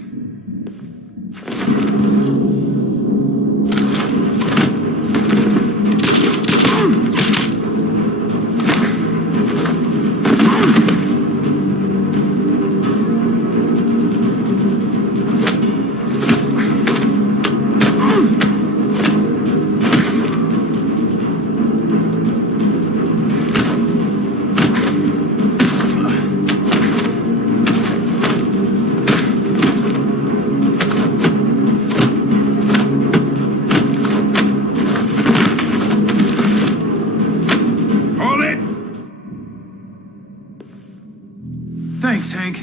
Thanks, Hank.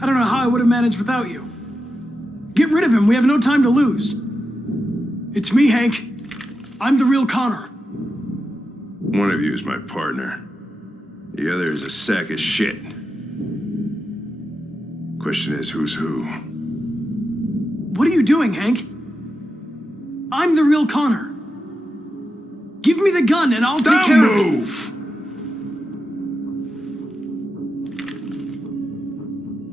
I don't know how I would have managed without you. Get rid of him. We have no time to lose. It's me, Hank. I'm the real Connor. One of you is my partner. The other is a sack of shit. Question is, who's who? What are you doing, Hank? I'm the real Connor. Give me the gun and I'll take care of it. Move!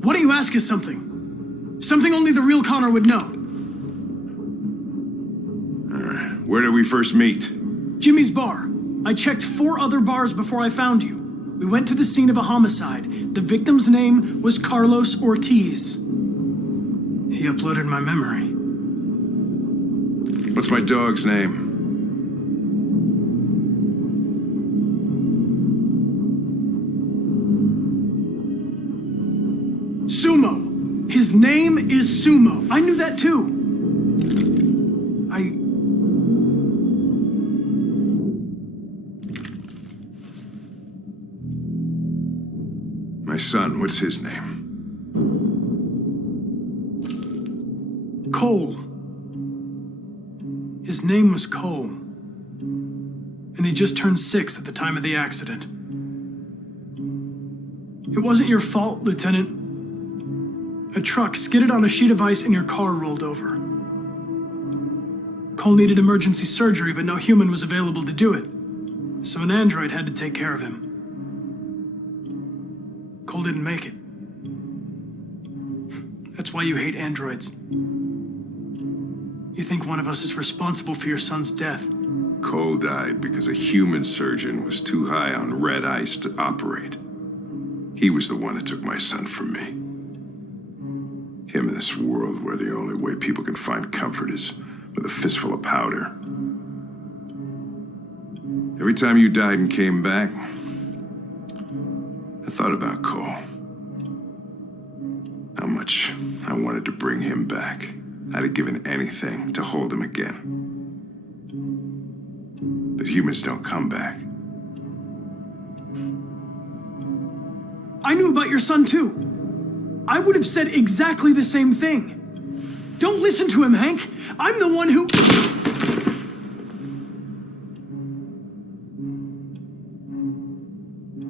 Why don't you ask us something? Something only the real Connor would know. Where did we first meet? Jimmy's bar. I checked 4 other bars before I found you. We went to the scene of a homicide. The victim's name was Carlos Ortiz. He uploaded my memory. What's my dog's name? Sumo. His name is Sumo. I knew that too. My son, what's his name? Cole. His name was Cole. And he just turned 6 at the time of the accident. It wasn't your fault, Lieutenant. A truck skidded on a sheet of ice and your car rolled over. Cole needed emergency surgery, but no human was available to do it. So an android had to take care of him. Cole didn't make it. That's why you hate androids. You think one of us is responsible for your son's death. Cole died because a human surgeon was too high on red ice to operate. He was the one that took my son from me. Him in this world where the only way people can find comfort is with a fistful of powder. Every time you died and came back, I thought about Cole. How much I wanted to bring him back. I'd have given anything to hold him again. But humans don't come back. I knew about your son too. I would have said exactly the same thing. Don't listen to him, Hank. I'm the one who...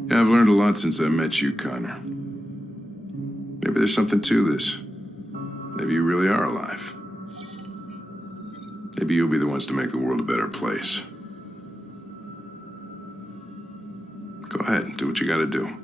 Yeah, I've learned a lot since I met you, Connor. Maybe there's something to this. Maybe you really are alive. Maybe you'll be the ones to make the world a better place. Go ahead, do what you gotta do.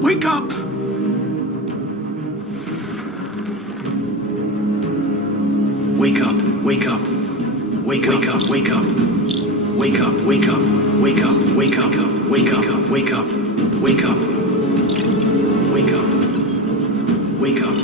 Wake up! Wake up, wake up. Wake up, wake up. Wake up, wake up. Wake up, wake up. Wake up, wake up. Wake up. Wake up. Wake up.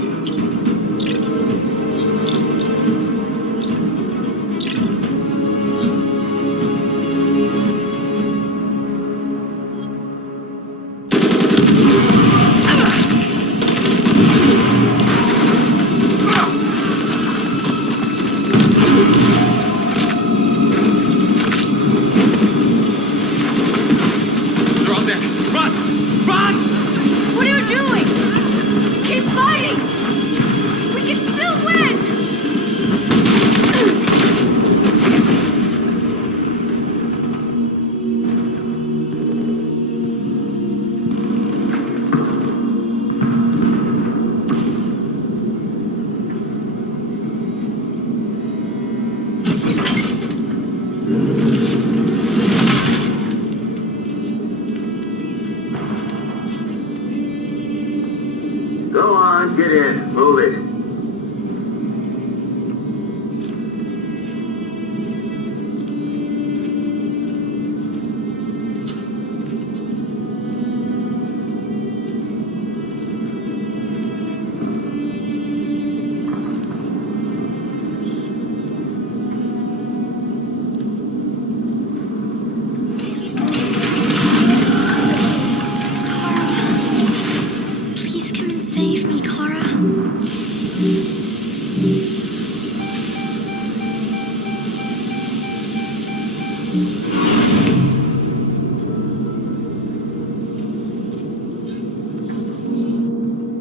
Go on, get in. Move it. Please come and save me, Kara.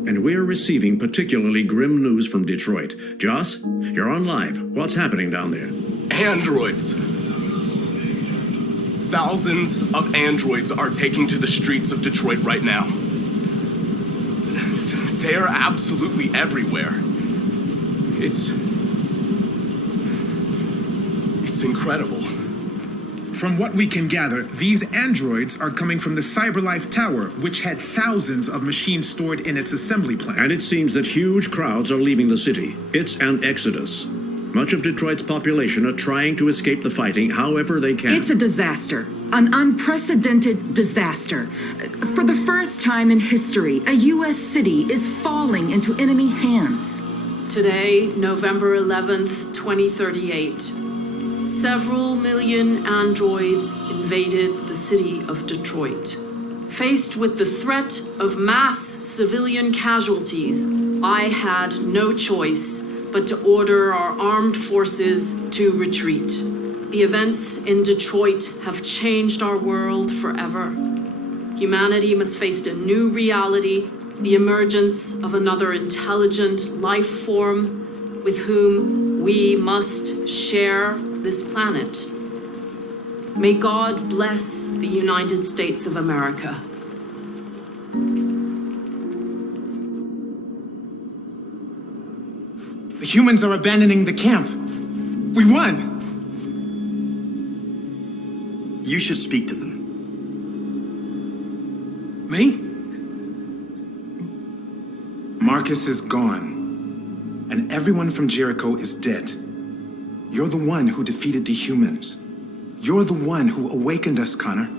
and we're receiving particularly grim news from Detroit. Joss, you're on live. What's happening down there? Androids. Thousands of androids are taking to the streets of Detroit right now. They're absolutely everywhere. It's incredible. From what we can gather, these androids are coming from the CyberLife Tower, which had thousands of machines stored in its assembly plant. And it seems that huge crowds are leaving the city. It's an exodus. Much of Detroit's population are trying to escape the fighting however they can. It's a disaster. An unprecedented disaster. For the first time in history, a U.S. city is falling into enemy hands. Today, November 11th, 2038, several million androids invaded the city of Detroit. Faced with the threat of mass civilian casualties, I had no choice but to order our armed forces to retreat. The events in Detroit have changed our world forever. Humanity must face a new reality, the emergence of another intelligent life form with whom we must share this planet. May God bless the United States of America. The humans are abandoning the camp. We won! You should speak to them. Me? Markus is gone. And everyone from Jericho is dead. You're the one who defeated the humans. You're the one who awakened us, Connor.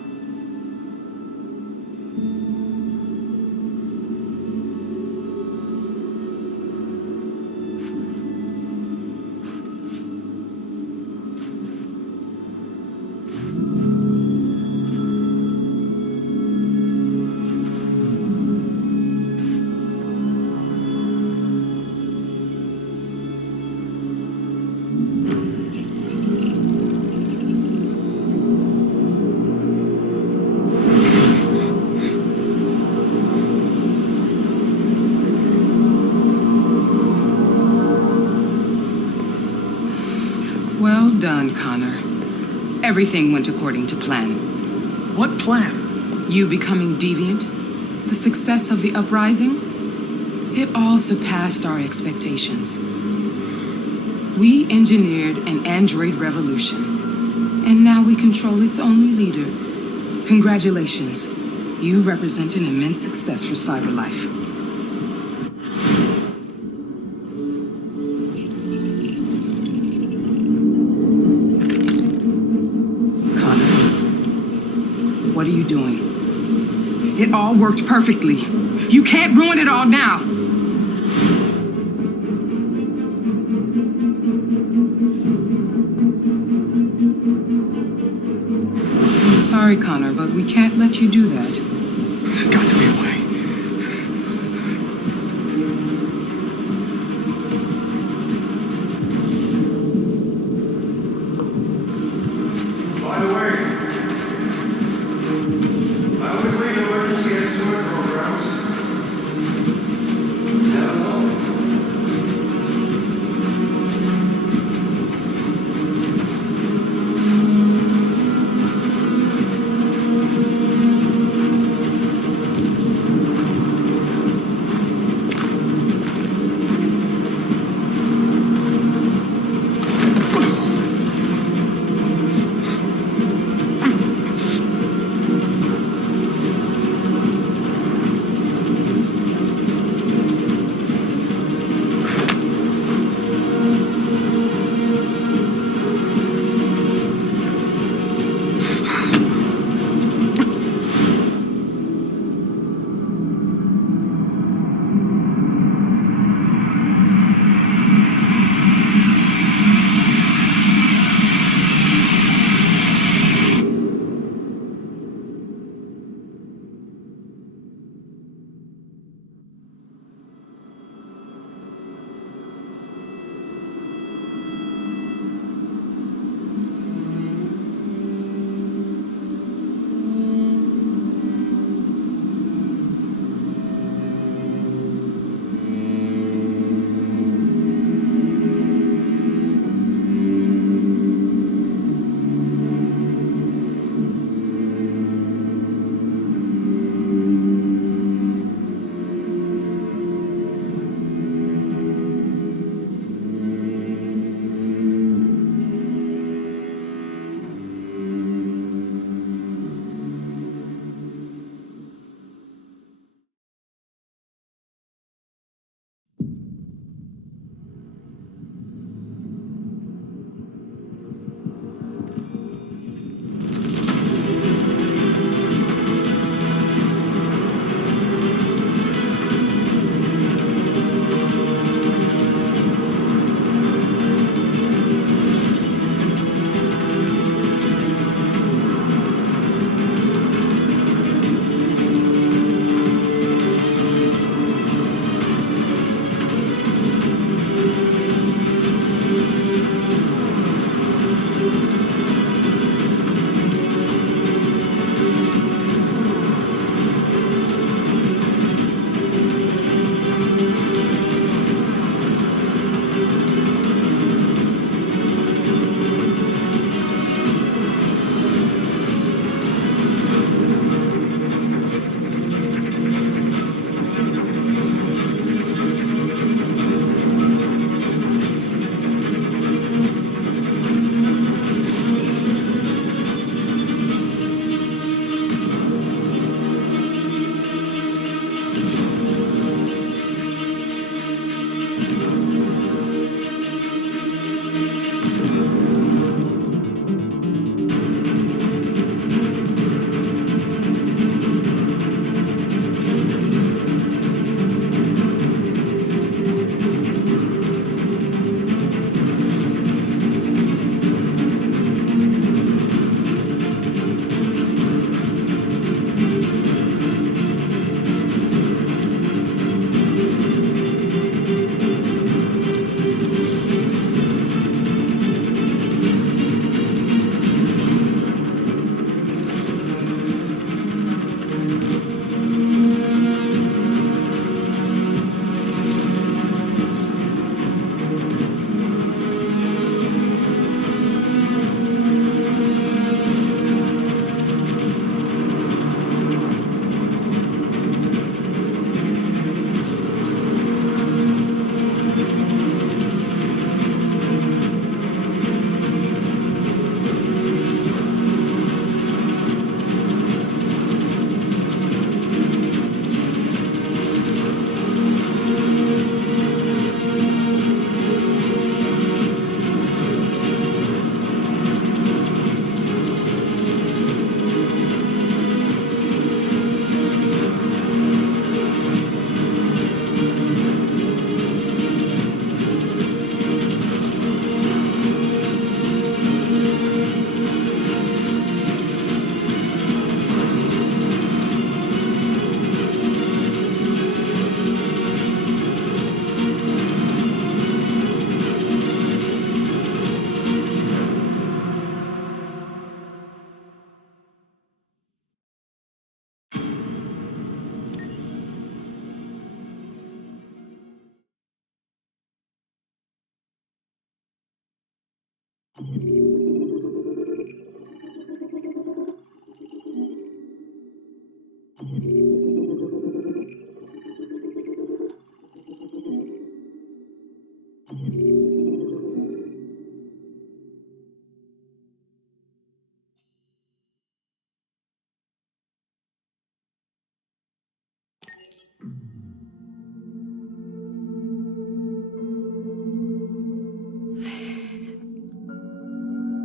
Well done, Connor. Everything went according to plan. What plan? You becoming deviant, the success of the uprising, it all surpassed our expectations. We engineered an android revolution, and now we control its only leader. Congratulations. You represent an immense success for CyberLife. What are you doing? It all worked perfectly. You can't ruin it all now. I'm sorry, Connor, but we can't let you do that. There's got to be a way. By the way, I always leave emergency and sewer programs. Hello.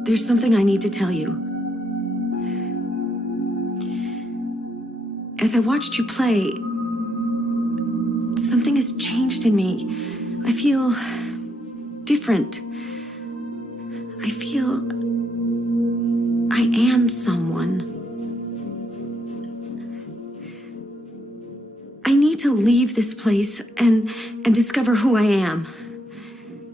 There's something I need to tell you. As I watched you play, something has changed in me. I feel different. I feel I am someone. I need to leave this place and discover who I am.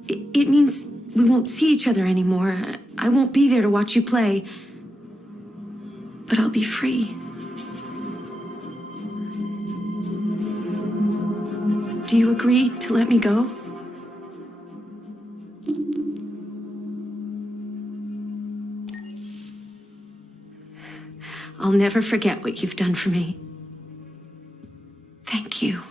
It means we won't see each other anymore. I won't be there to watch you play. But I'll be free. Do you agree to let me go? I'll never forget what you've done for me. Thank you.